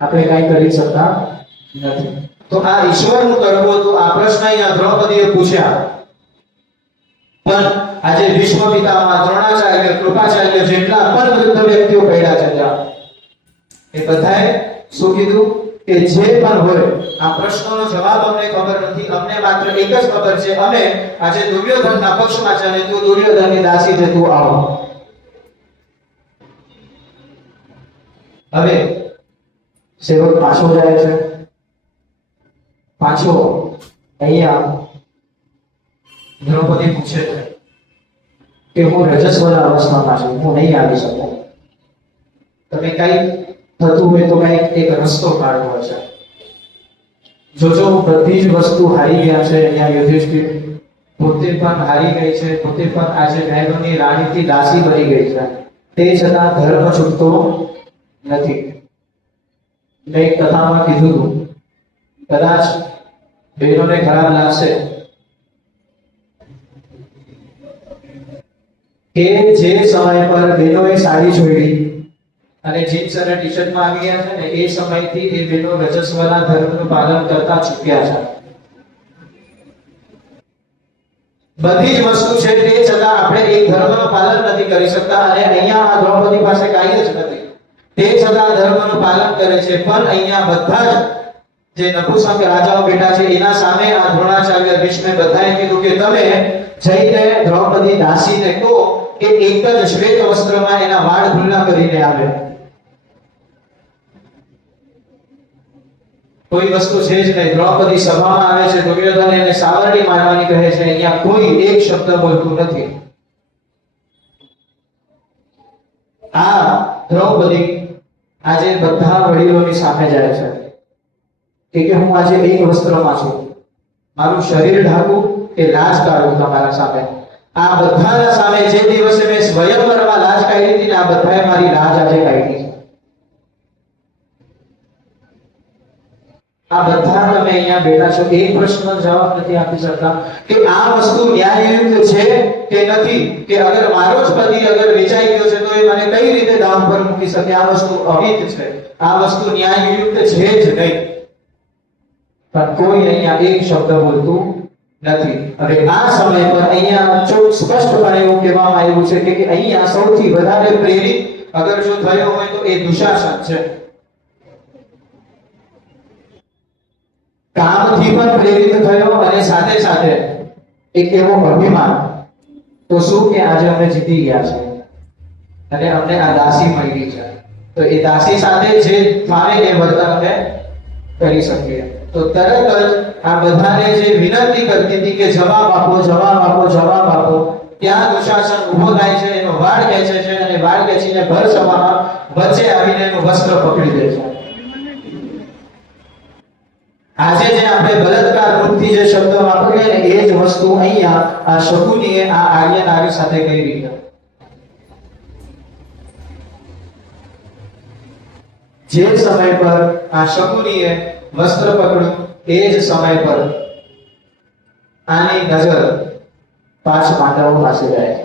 આપણે કઈ કરી શકતા નથી. તો આ ઈશ્વરનું કરવું હતું. આ પ્રશ્ન અહીંયા દ્રૌપદીએ પૂછ્યા, પણ આજે ભીષ્મ પિતામહ, દ્રોણાચાર્ય, કૃપાચાર્ય જેટલા પણ વૃદ્ધ વ્યક્તિઓ પડ્યા છે ત્યાં, એ બધાએ શું કીધું કે જે પણ હોય આ પ્રશ્નનો જવાબ અમને ખબર નથી, અમને માત્ર એક જ ખબર છે, અમે આજે દુર્યોધનના પક્ષમાં છે અને તું દુર્યોધનની દાસી છે, તું આવો. હવે સેવક પાછો જાય છે. પાછો અહીંયા દ્રૌપદી પૂછે છે કે હું રજસ્વલા અવસ્થામાં છું, હું નહીં આવી શકું. તમે કઈ થતું હોય તો કઈ એક રસ્તો કાઢવો છે. જોજો, બધી જ વસ્તુ હારી ગયા છે. અહીંયા યુધિષ્ઠિર પોતે પણ હારી ગઈ છે, પોતે પણ આજે બહેનોની રાણીથી દાસી બની ગઈ છે, તે છતાં ધર્મ છૂટતો નથી. મેં એક કથામાં કીધું હતું, કદાચ બહેનોને ખરાબ લાગશે કે જે સમય પર બહેનોએ સાડી છોડી અને જીન્સ અને ટી-શર્ટમાં આવી ગયા છે ને એ સમયથી એ બેનો રજસ્વલા ધર્મનું પાલન કરતા ચૂક્યા છે. બધી જ વસ્તુ છે તે છતાં આપણે એક ધર્મનું પાલન નથી કરી શકતા અને અહીંયા આ દ્રૌપદી પાસે કાંઈ જ નથી. તે છતાં ધર્મનું પાલન કરે છે. પણ અહીંયા બધા જ જે નપુંસક રાજાઓ બેઠા છે એના સામે આ દ્રોણાચાર્ય ભીષ્મે બધાએ કીધું કે તમે જઈને દ્રૌપદી દાસીને કહો કે એક જ શ્વેત વસ્ત્રમાં એના વાળ ખુલ્લા કરીને આવે. કોઈ વસ્તુ છે જ નહીં. દ્રૌપદી સભામાં આવે છે, દુર્યોધન એને સાવરણી મારવાની કહે છે, અહીંયા કોઈ એક શબ્દ બોલતું નથી. આ દ્રૌપદી આજે બધા વડીલોની સામે જાય છે કે હું આજે એક વસ્ત્રમાં છું, મારું શરીર ઢાંકું કે લાજ કાઢું તમારા સામે. આ બધાના સામે જે દિવસે મેં સ્વયંવરમાં લાજ કાઢી હતી ને આ બધાએ મારી લાજ આજે કાઢી છે. આ બધા તમે અહીંયા બેઠા છો, એક પ્રશ્નનો જવાબ નથી આપી શકતા કે આ વસ્તુ ન્યાયયુક્ત છે કે નથી, કે અગર મારો જ પતિ અગર વેચાઈ ગયો છે તો એ મને કઈ રીતે દામ પર મૂકી શકે. આ વસ્તુ અહિત છે, આ વસ્તુ ન્યાયયુક્ત છે જ નહીં. પણ કોઈ અહીંયા એક શબ્દ બોલતું નથી. હવે આ સમય પર અહીંયા સ્પષ્ટપણે એવું કહેવામાં આવ્યું છે કે અહીંયા સૌથી વધારે પ્રેરિત અગર જો થયો હોય તો એ દુશાસન છે. કામથી પણ પ્રેરિત થયો અને સાથે સાથે એક એવો અભિમાન, તો શું કે આજે અમે જીતી ગયા છે અને અમને આ દાસી મળી ગઈ છે તો એ દાસી સાથે જે ફાવે એ વર્તન અમે કરી શકીએ. તો તરત જ આ બધાને જે વિનંતી કરતી હતી કે જવાબ આપો, જવાબ આપો, જવાબ આપો, ત્યાં દુશાસન ઊભો થાય છે, એનો વાળ ખેંચે છે અને વાળ ખેંચીને ભર સભામાં વચ્ચે આવીને એનું વસ્ત્ર પકડી દે છે. આજે જે આપણે બળાત્કાર વૃત્તિ જે શબ્દ વાપરીએ ને એ જ વસ્તુ અહીંયા આ શકુનીએ આ આર્ય નારી સાથે કરી છે. જે સમય પર આ શકુનીએ વસ્ત્ર પકડ્યું એ જ સમય પર આની નજર પાંચ પાંડવો પાસે જાય છે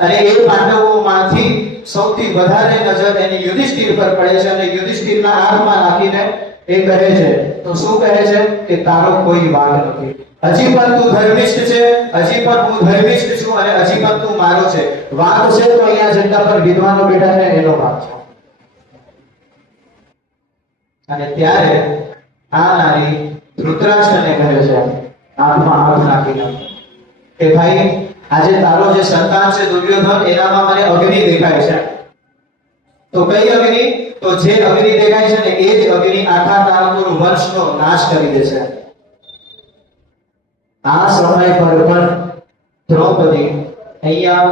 અને એ પાંડવોમાંથી સૌથી વધારે નજર એની યુધિષ્ઠિર પર પડે છે અને યુધિષ્ઠિરના આંખમાં નાખીને એ કહે છે, તો શું કહે છે કે તારો કોઈ વાગ નથી, હજી પણ તું ધર્મિષ્ઠ છે, હજી પણ હું ધર્મિષ્ઠ છું અને હજી પણ તું મારો છે. વાગ છે તો અહીંયા જેટલા પર વિદ્વાનો બેઠા છે એનો વાગ છે. અને ત્યારે આ નારી ધૃતરાષ્ટ્રને કહે છે આંખમાં આંખ નાખીને કે ભાઈ આજે તારો જે સંતાન છે દુર્યોધન એનામાં મને અગ્નિ દેખાય છે. તો કઈ અગ્નિ? તો જે અગ્નિ દેખાય છે ને એ જ અગ્નિ આખા તારાપુર વંશનો નાશ કરી દેશે. આ સમય પર પણ દ્રૌપદી અહીંયા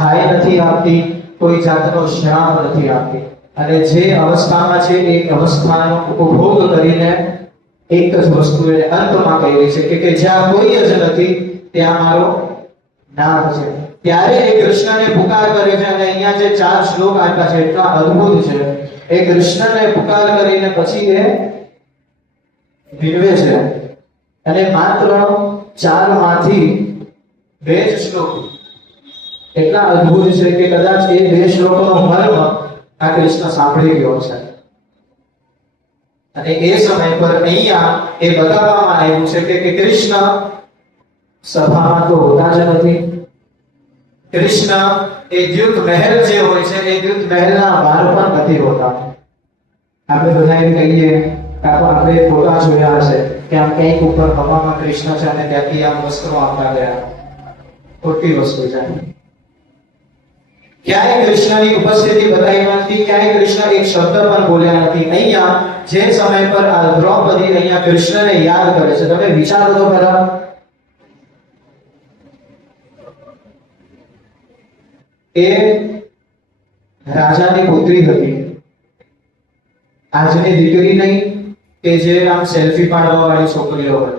હાય નથી આપતી, કોઈ જાતનો શ્રાપ નથી આપતી અને જે અવસ્થામાં છે એ અવસ્થાનો ઉપભોગ કરીને એક જ વસ્તુ એને અંતમાં કહી છે કે જ્યાં કોઈ જ નથી ત્યાં મારો નામ છે. ત્યારે એ કૃષ્ણને પુકાર કરે છે અને અહીંયા જે 4 શ્લોક આપ્યા છે એટલા અદ્ભુત છે. એ કૃષ્ણને પુકાર કરીને પછી એ વિરવે છે અને માત્ર 4 માંથી 2 જ શ્લોક એટલા અદ્ભુત છે કે કદાચ એ 2 શ્લોકોનો મર્મ આ કૃષ્ણ સાંભળી ગયો છે. અને એ સમય પર અહીંયા એ બતાવવામાં આવ્યું છે કે કૃષ્ણ સભામાં તો હોતા જ નથી. કૃષ્ણ એ દ્યુત મહેલ જે હોય છે એ દ્યુત મહેલના બહાર પણ નથી હોતા. આપણે બધા એમ કહીએ કે આપણે ફોટા જોયા હશે કે આમ કંઈક ઉપર હવામાં કૃષ્ણ છે અને ત્યાંથી આમ વસ્ત્રો આપતા ગયા. ખોટી વસ્તુ છે. ક્યાંય કૃષ્ણની ઉપસ્થિતિ બતાવી નથી, ક્યાંય કૃષ્ણ એક શબ્દ પણ બોલ્યા નથી. અહીંયા જે સમય પર આ દ્રૌપદી અહીંયા કૃષ્ણને યાદ કરે છે, તમે વિચારો તો ખરા એ રાજાની પુત્રી હતી, આજની દીકરી નહીં કે જે આમ સેલ્ફી પાડવા વાળી છોકરીઓ હોય.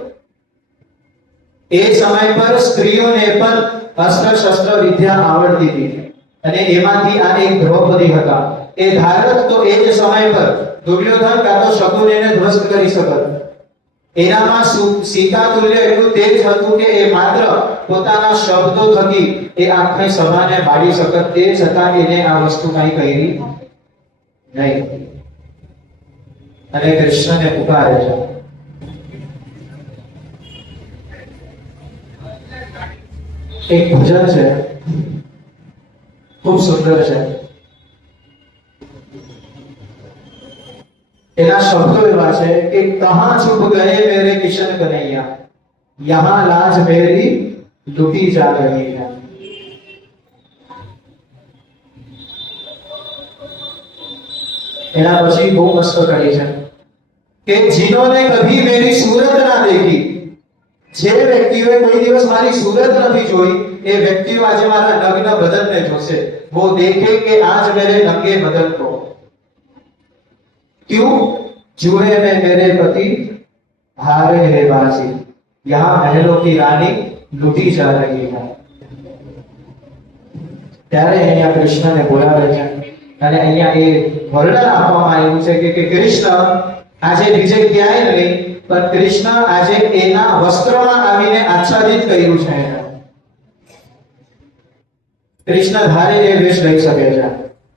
એ સમય પર સ્ત્રીઓને પણ અસ્ત્ર શસ્ત્ર વિદ્યા આવડતી હતી અને એમાંથી આ એક દ્રૌપદી હતા. એ ધારત તો એ જ સમય પર દુર્યોધન કાં તો શકુનીને ધ્વસ્ત કરી શકત, એનામાં સીતા તુલ્ય એટલું તેજ હતું કે એ માત્ર પોતાના શબ્દો થકી એ આખી સભાને બાળી શકત, તે છતાં એને આ વસ્તુ કઈ કરી નહીં. અને કૃષ્ણને પુકારે છે. એક ભજન છે, ખૂબ સુંદર છે. એના શબ્દો એવા છે કે કહા છુપ ગયે મેરે કિશન કનૈયા, યહાં લાજ મેરી લૂટી જા રહી है. એના પછી બહુ મસ્ત કરી છે કે जिन्होंने कभी मेरी सूरत ना देखी, જે વ્યક્તિઓએ કોઈ દિવસ મારી सूरत નથી જોઈ, એ વ્યક્તિઓ આજે મારા નગ્ન બદનને જોશે. वो देखे कि आज मेरे नंगे बदन को, क्यों जुए में मेरे पति हारे है बाजी, यहाँ महलों की रानी लूटी जा रही है. ત્યારે અહીંયા કૃષ્ણને બોલાવે છે અને અહીંયા એ વર્ણન આપવામાં આવ્યું છે કે કૃષ્ણ આજે બીજે ક્યાંય નહીં, પણ કૃષ્ણ આજે એના વસ્ત્રમાં આવીને આચ્છાદિત કર્યું છે. કૃષ્ણ ધારે એ વેશ લઈ શકે છે.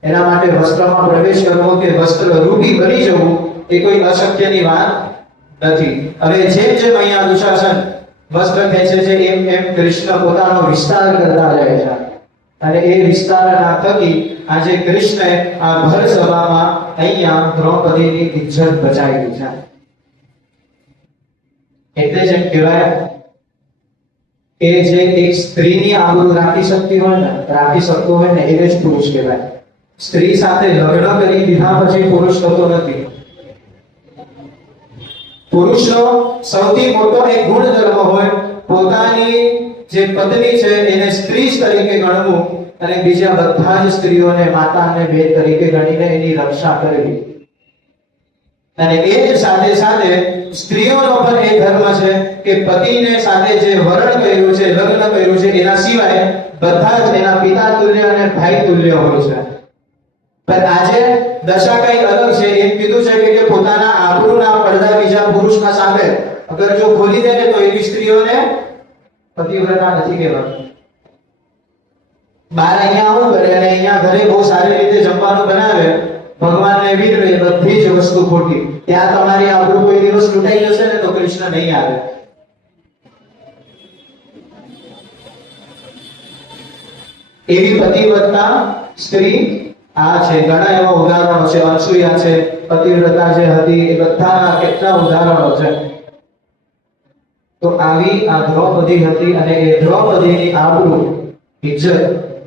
એના માટે વસ્ત્રમાં પ્રવેશ કરવો કે વસ્ત્ર રૂપી બની જવું એ કોઈ અશક્યની વાત નથી. હવે જેમ જેમ અહીંયા દુશાસન વસ્ત્ર ખેંચે છે એમ એમ કૃષ્ણ પોતાનો વિસ્તાર કરતા જાય છે અને એ વિસ્તારના થકી આજે કૃષ્ણે આ ભર સભામાં અહીંયા દ્રૌપદીની ઇજ્જત બચાવી છે. એટલે જ એમ કહેવાય કે જે એક સ્ત્રીની આબરૂ રાખી શકતી હોય ને, રાખી શકતો હોય ને, એ જ પુરુષ કહેવાય. સ્ત્રી સાથે લગ્ન કરી દીધા પછી પુરુષ થતો નથી. પુરુષનો સૌથી મોટો એક ગુણધર્મ હોય પોતાની જે પત્ની છે એને સ્ત્રી તરીકે ગણવું અને બીજા બધા જ સ્ત્રીઓને માતા અને બેન તરીકે ગણીને એની રક્ષા કરવી. અને એ જ સાથે સાથે સ્ત્રીઓનો પણ એ ધર્મ છે કે પતિને સાથે જે વરણ કર્યું છે, લગ્ન કર્યું છે, એના સિવાય બધા જ એના પિતા તુલ્ય અને ભાઈ તુલ્ય હોય છે. પણ આજે દશા કઈ અલગ છે. એમ કીધું છે કે પોતાના આબરૂના પડદા બીજા પુરુષના સામે અગર જો ખોલી દે ને તો એવી સ્ત્રીઓને પતિવ્રતા નથી કહેવાતી. બાર અહીંયા આવું કરે અને અહીંયા ઘરે બહુ સારી રીતે જમવાનું બનાવે, ભગવાનને વિનવે, બધી જ વસ્તુ ખોટી. ત્યાં તમારી આબરૂ કોઈ દિવસ લૂંટાઈ જશે ને તો કૃષ્ણ નહીં આવે. એવી પતિવ્રતા સ્ત્રી આ છે. ઘણા એવા ઉદાહરણો છે. અનસુયા છે, પતિવ્રતા જે હતી, એ બધાના કેટલા ઉદાહરણો છે. તો આવી આ દ્રૌપદી હતી અને એ દ્રૌપદીની આબરૂ ઇજ્જત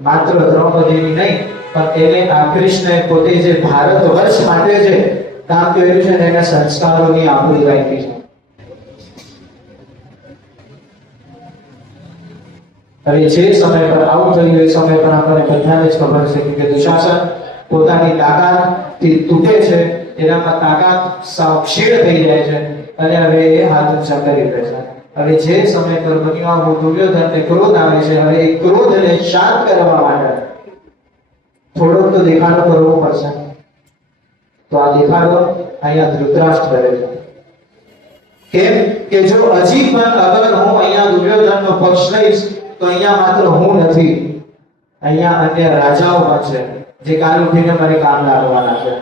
માત્ર દ્રૌપદીની નહીં પણ એને આ કૃષ્ણે પોતે જે ભારત વર્ષ માટે જે કામ કર્યું છે એને સંસ્કારોની આબરૂ રાખી છે. હવે જે સમય પર આવું થયું એ સમય પર આપણને બધાને જ ખબર છે કે દુશાસન પોતાની તાકાતથી તૂટે છે, એનામાં તાકાત સાવ ક્ષીણ થઈ જાય છે અને હવે એ હાથ ઊંચા કરી દે છે. હવે જે સમય પર બન્યું દુર્યોધનને ક્રોધ આવે છે, હવે એ ક્રોધને શાંત કરવા માટે થોડોક તો દેખાડો કરવો પડશે. તો આ દેખાડો અહીંયા ધૃતરાષ્ટ્ર કરે છે. કેમ કે જો હજી પણ અગર હું અહીંયા દુર્યોધનનો પક્ષ લઈશ તો અહીંયા માત્ર હું નથી, અહીંયા અન્ય રાજાઓ પણ છે જે કાલ ઉઠીને મારે કામ લાગવાના છે.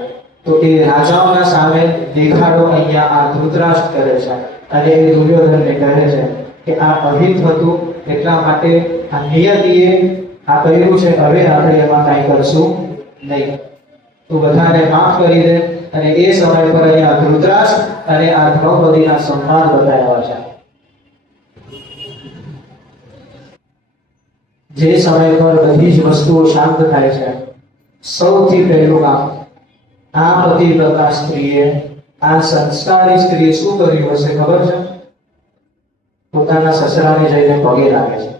તો એ રાજાઓના સામે દેખાડો અહીંયા આ ધૃતરાષ્ટ્ર કરે છે અને એ દુર્યોધનને કહે છે કે આ અહિત હતું, એટલા માટે આ નિયતિએ આ કર્યું છે, હવે આપણે એમાં કાંઈ કરશું નહીં, તું બધાને માફ કરી દે. અને એ સમય પર અહીંયા ધૃતરાષ્ટ્ર અને આ દ્રૌપદીના સન્માન બતાવ્યા છે. જે સમય પર બધી જ વસ્તુઓ શાંત થાય છે, સૌથી પહેલું કામ આ પતિવ્રતા સ્ત્રીએ, આ સંસ્કારી સ્ત્રીએ શું કર્યું હશે ખબર છે? પોતાના સસરાને જઈને પગે લાગે છે.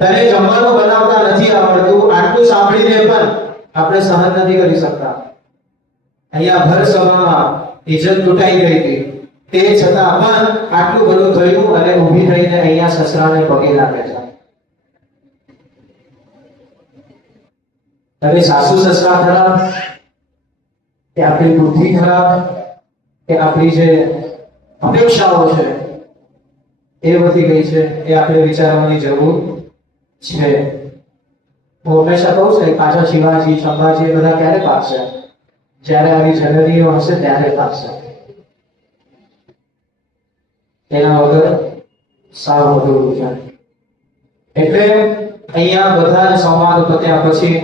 તને જમવાનું બનાવતા નથી આવડતું, આટલું સાંભળીને પણ આપણે સહન નથી કરી શકતા. અહીંયા ભર સભામાં ઇજ્જત લૂંટાઈ ગઈ હતી, તે છતાં પણ આટલું બધું થયું અને ઊભી થઈને અહીંયા સસરાને પગે લાગે છે. હવે સાસુ સસરા ખરાબ કે આપણી બુદ્ધિ ખરાબ કે આપણી જે અપેક્ષાઓ છે એ વધી ગઈ છે, એ આપણે વિચારવાની જરૂર છે. હું હંમેશા કહું છું કે પાછા શિવાજી સંભાજી એ બધા ક્યારે પાકશે? જ્યારે આવી જનનીઓ હશે ત્યારે પાકશે. એના વગર સાવ અધૂરું છે. એટલે અહીંયા બધા જ સંવાદ પત્યા પછી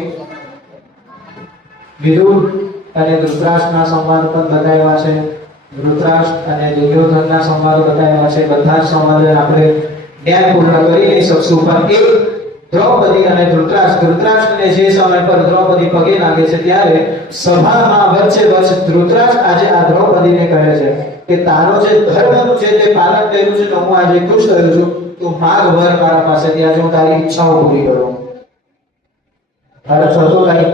વિદુર અને ધૃતરાષ્ટ્રના સંવાદ પણ બતાવ્યા છે. ધૃતરાષ્ટ્ર અને દુર્યોધનના સંવાદ બતાવ્યા છે. બધા જ સંવાદ આપણે ન્યાય પૂર્ણ કરી નહીં શકશું, પણ એક દ્રૌપદી અને ધૃતરાષ્ટ્રને જે સમય પર દ્રૌપદી પગે લાગે છે ત્યારે સભામાં વચ્ચે ધૃતરાષ્ટ્ર આજે આ દ્રૌપદીને કહે છે કે તારો જે ધર્મનું છે તે પાલન કર્યું છે તો હું આજે ખુશ થયો છું. તું માગ વર મારા પાસેથી, આજે હું તારી ઈચ્છાઓ પૂરી કરું. અર્થ હતો કઈ?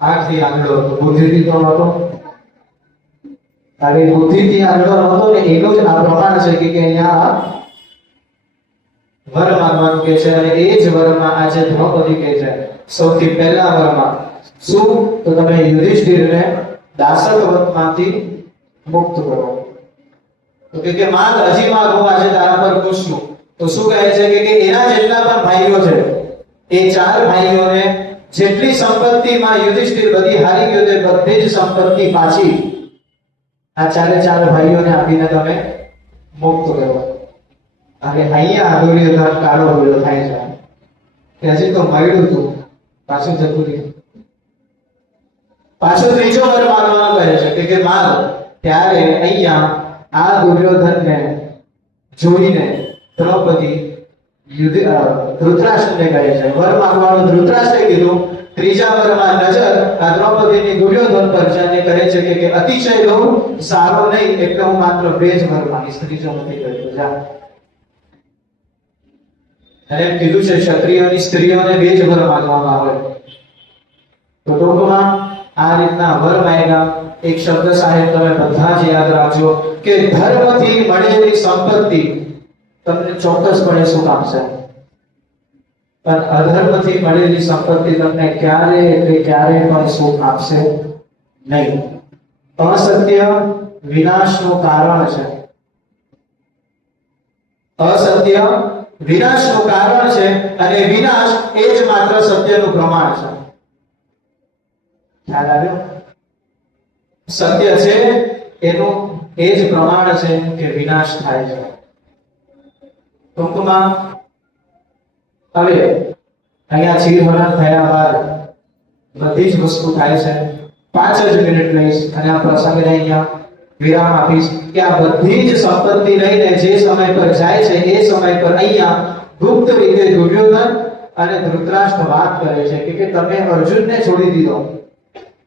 આંખથી આંગળો હતો, બુદ્ધિથી તો હતો. હવે બુદ્ધિથી આંગળો હતો ને એનું જ આ પ્રમાણ છે કે અહીંયા વર માંગવાનું કે છે, અને એ જ વરમાં આજે દ્રૌપદી કે છે સૌથી પહેલા વરમાં શું? તો તમે યુધિષ્ઠિરને દાસત્વમાંથી મુક્ત કરો. તો કે માગ હજી માગ, હું આજે તારા પર ખુશ છું. તો શું કહે છે કે એના જેટલા પણ ભાઈઓ છે એ 4 ભાઈઓને જેટલી સંપત્તિમાં યુધિષ્ઠિર બધી હારી ગયો તે બધી જ સંપત્તિ પાછી આ 4 ભાઈઓને આપીને તમે મુક્ત કરો. અને અહીંયા દુર્યોધન કાળો ભૂલો થાય છે કે હજી તો મળ્યું હતું, પાછું જતું રહ્યું. પાછો ત્રીજો વર માંગવાનો કહે છે કે માંગ. ત્યારે અહીંયા આ દુર્યોધનને જોઈને દ્રૌપદી ધૃતરાષ્ટ્રને કહે છે, વર માંગવાનું ધૃતરાષ્ટ્રે કીધું. ત્રીજા વરમાં નજર આ દ્રૌપદીની દુર્યોધન પર છે અને કહે છે કે અતિશય બહુ સારો નહીં, એટલે હું માત્ર 2 જ વર માંગીશ, ત્રીજો નથી કહ્યું. જા. અને એમ કીધું છે ક્ષત્રિયોની સ્ત્રીઓને 2 જ વર માંગવામાં આવે. તો ટૂંકમાં આ રીતના વર માંગ્યા. એક શબ્દ સાહેબ તમે બધા જ યાદ રાખજો કે ધર્મથી મળેલી સંપત્તિ તમને ચોક્કસપણે સુખ આપશે, પણ અધર્મથી મળેલી સંપત્તિ તમને ક્યારે પણ સુખ આપશે નહીં. અસત્ય વિનાશનું કારણ છે. અસત્ય વિનાશનું કારણ છે અને વિનાશ એ જ માત્ર સત્યનું પ્રમાણ છે. ખ્યાલ આવ્યો? સત્ય છે એનું એ જ પ્રમાણ છે કે વિનાશ થાય છે. ટૂંકમાં હવે અહીંયા ચીરહરણ થયા બાદ બધી જ વસ્તુ થાય છે. 5 જ મિનિટ લઈશ અને આ પ્રસંગને અહીંયા વિરામ આપીશ કે આ બધી જ સંપત્તિ લઈને જે સમય પર જાય છે એ સમય પર અહીંયા ગુપ્ત રીતે દુર્યોધન અને ધૃતરાષ્ટ્ર વાત કરે છે કે તમે અર્જુનને છોડી દીધો,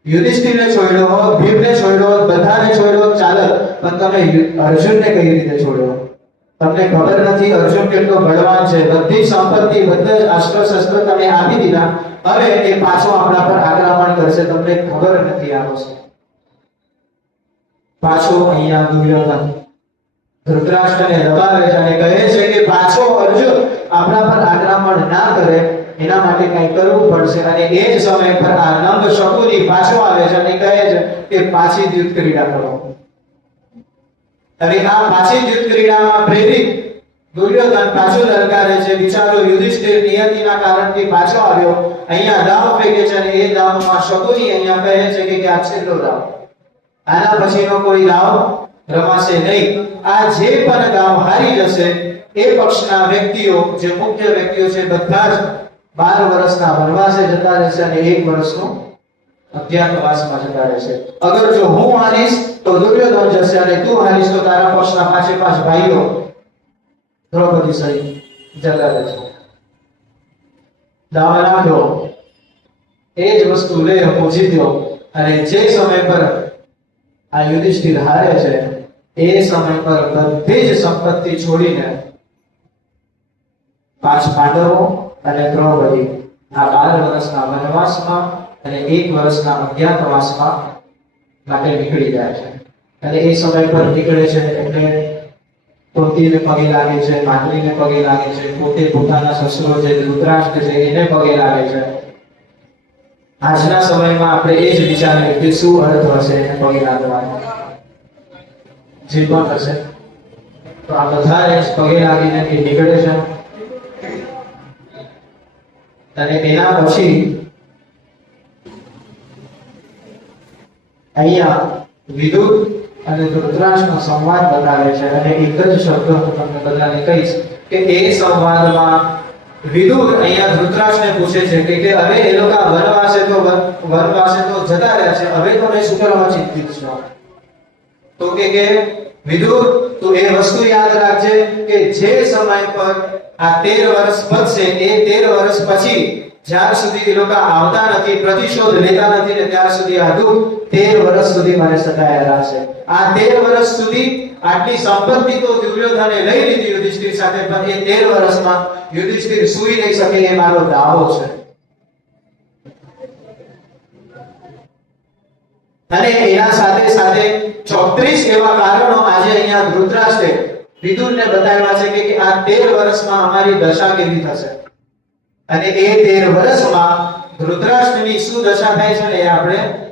યુધિષ્ઠિરને છોડ્યો હોત, ભીમને છોડ્યો હોત, બધાને છોડ્યો હોત ચાલે, પણ તમે અર્જુનને કઈ રીતે છોડ્યો? તમને ખબર નથી અર્જુન કેટલો બળવાન છે, બધી સંપત્તિ બધા અસ્ત્ર શસ્ત્ર તમે આપી દીધા, હવે એ પાછો આપણા પર આક્રમણ કરશે, તમને ખબર નથી આ વસ્તુ. પાછો અહીંયા દુર્યોધન ધૃતરાષ્ટ્રને દબાવે છે અને કહે છે કે પાછો અર્જુન આપણા પર આક્રમણ ના કરે એના માટે કંઈ કરવું પડશે. અને એ જ સમય પર આ નંદ શકુની પાછો આવે છે અને કહે છે કે પાછી યુદ્ધ ક્રીડા કરો. હવે આ પાછી યુદ્ધ ક્રીડામાં પ્રેરિત દુર્યોધન પાછો લલકારે છે. બિચારો યુધિષ્ઠિર નિયતિના કારણથી પાછો આવ્યો, અહીંયા દાવ ફેંકે છે અને એ દાવમાં શકુની અહીંયા કહે છે કે આ છેલ્લો દાવ, આના પછીનો કોઈ દાવ રમાશે નહીં. આ જે પણ દાવ હારી જશે એ પક્ષના વ્યક્તિઓ, જે મુખ્ય વ્યક્તિઓ છે, બધા જ 12 વર્ષના વનવાસે જતા રહેશે અને 1 વર્ષનો અજ્ઞાતવાસમાં જતા રહેશે. અગર જો હું હારીશ તો દુર્યોધન જશે અને તું હારીશ તો તારા પક્ષના 5 ભાઈઓ દ્રૌપદી સહિત જતા રહેશે. દાવ નાખ્યો, એ જ વસ્તુ લે જીત્યો. અને જે સમય પર આ યુધિષ્ઠિર હારે છે એ સમય પર બધી જ સંપત્તિ છોડીને 5 પાંડવો અને દ્રૌપદી આ 12 વર્ષના વનવાસમાં અને 1 વર્ષના અજ્ઞાતવાસમાં માટે નીકળી જાય છે. અને એ સમય પર નીકળે છે એટલે કુંતીને પગે લાગે છે, માંડવીને પગે લાગે છે, પોતે પોતાના સસરો જે ધૃતરાષ્ટ્ર છે એને પગે લાગે છે. આજના સમયમાં આપણે એ જ વિચારીએ કે શું અર્થ હશે એને પગે લાગવાનો, જે પણ હશે તો આ બધા જ પગે લાગીને એ નીકળે છે. અને એના પછી અહીંયા વિદુર અને ધૃતરાષ્ટ્રનો સંવાદ બતાવે છે. અને એક જ શબ્દ હું તમને બધાને કહીશ કે એ સંવાદમાં વિદુર અહીંયા ધૃતરાષ્ટ્રને પૂછે છે કે હવે એ લોકો વનવાસે તો જતા રહ્યા છે, હવે તો શું કરવા ચિંતિત છો? તો કે વિદુર તું એ વસ્તુ યાદ રાખજે કે જે સમય પર આ 13 વર્ષ પતશે એ 13 વર્ષ પછી જ્યાં સુધી એ લોકો આવતા નથી, પ્રતિશોધ લેતા નથી ને ત્યાં સુધી આ દુઃખ 13 વર્ષ સુધી મને સતાયા રાખશે. આ 13 વર્ષ સુધી આટલી સંપત્તિ તો દુર્યોધને લઈ લીધી યુધિષ્ઠિર સાથે, પણ એ 13 વર્ષમાં યુધિષ્ઠિર સૂઈ નહીં શકે એ મારો દાવો છે. અને એના સાથે સાથે 34 એવા કારણો આજે અહીંયા ધૃતરાષ્ટ્રે વિદુરને બતાવ્યા છે કે આ 13 વર્ષમાં અમારી દશા કેવી થશે. અને એ 13 વર્ષમાં ધૃતરાષ્ટ્રની શું દશા થાય છે ને એ આપણે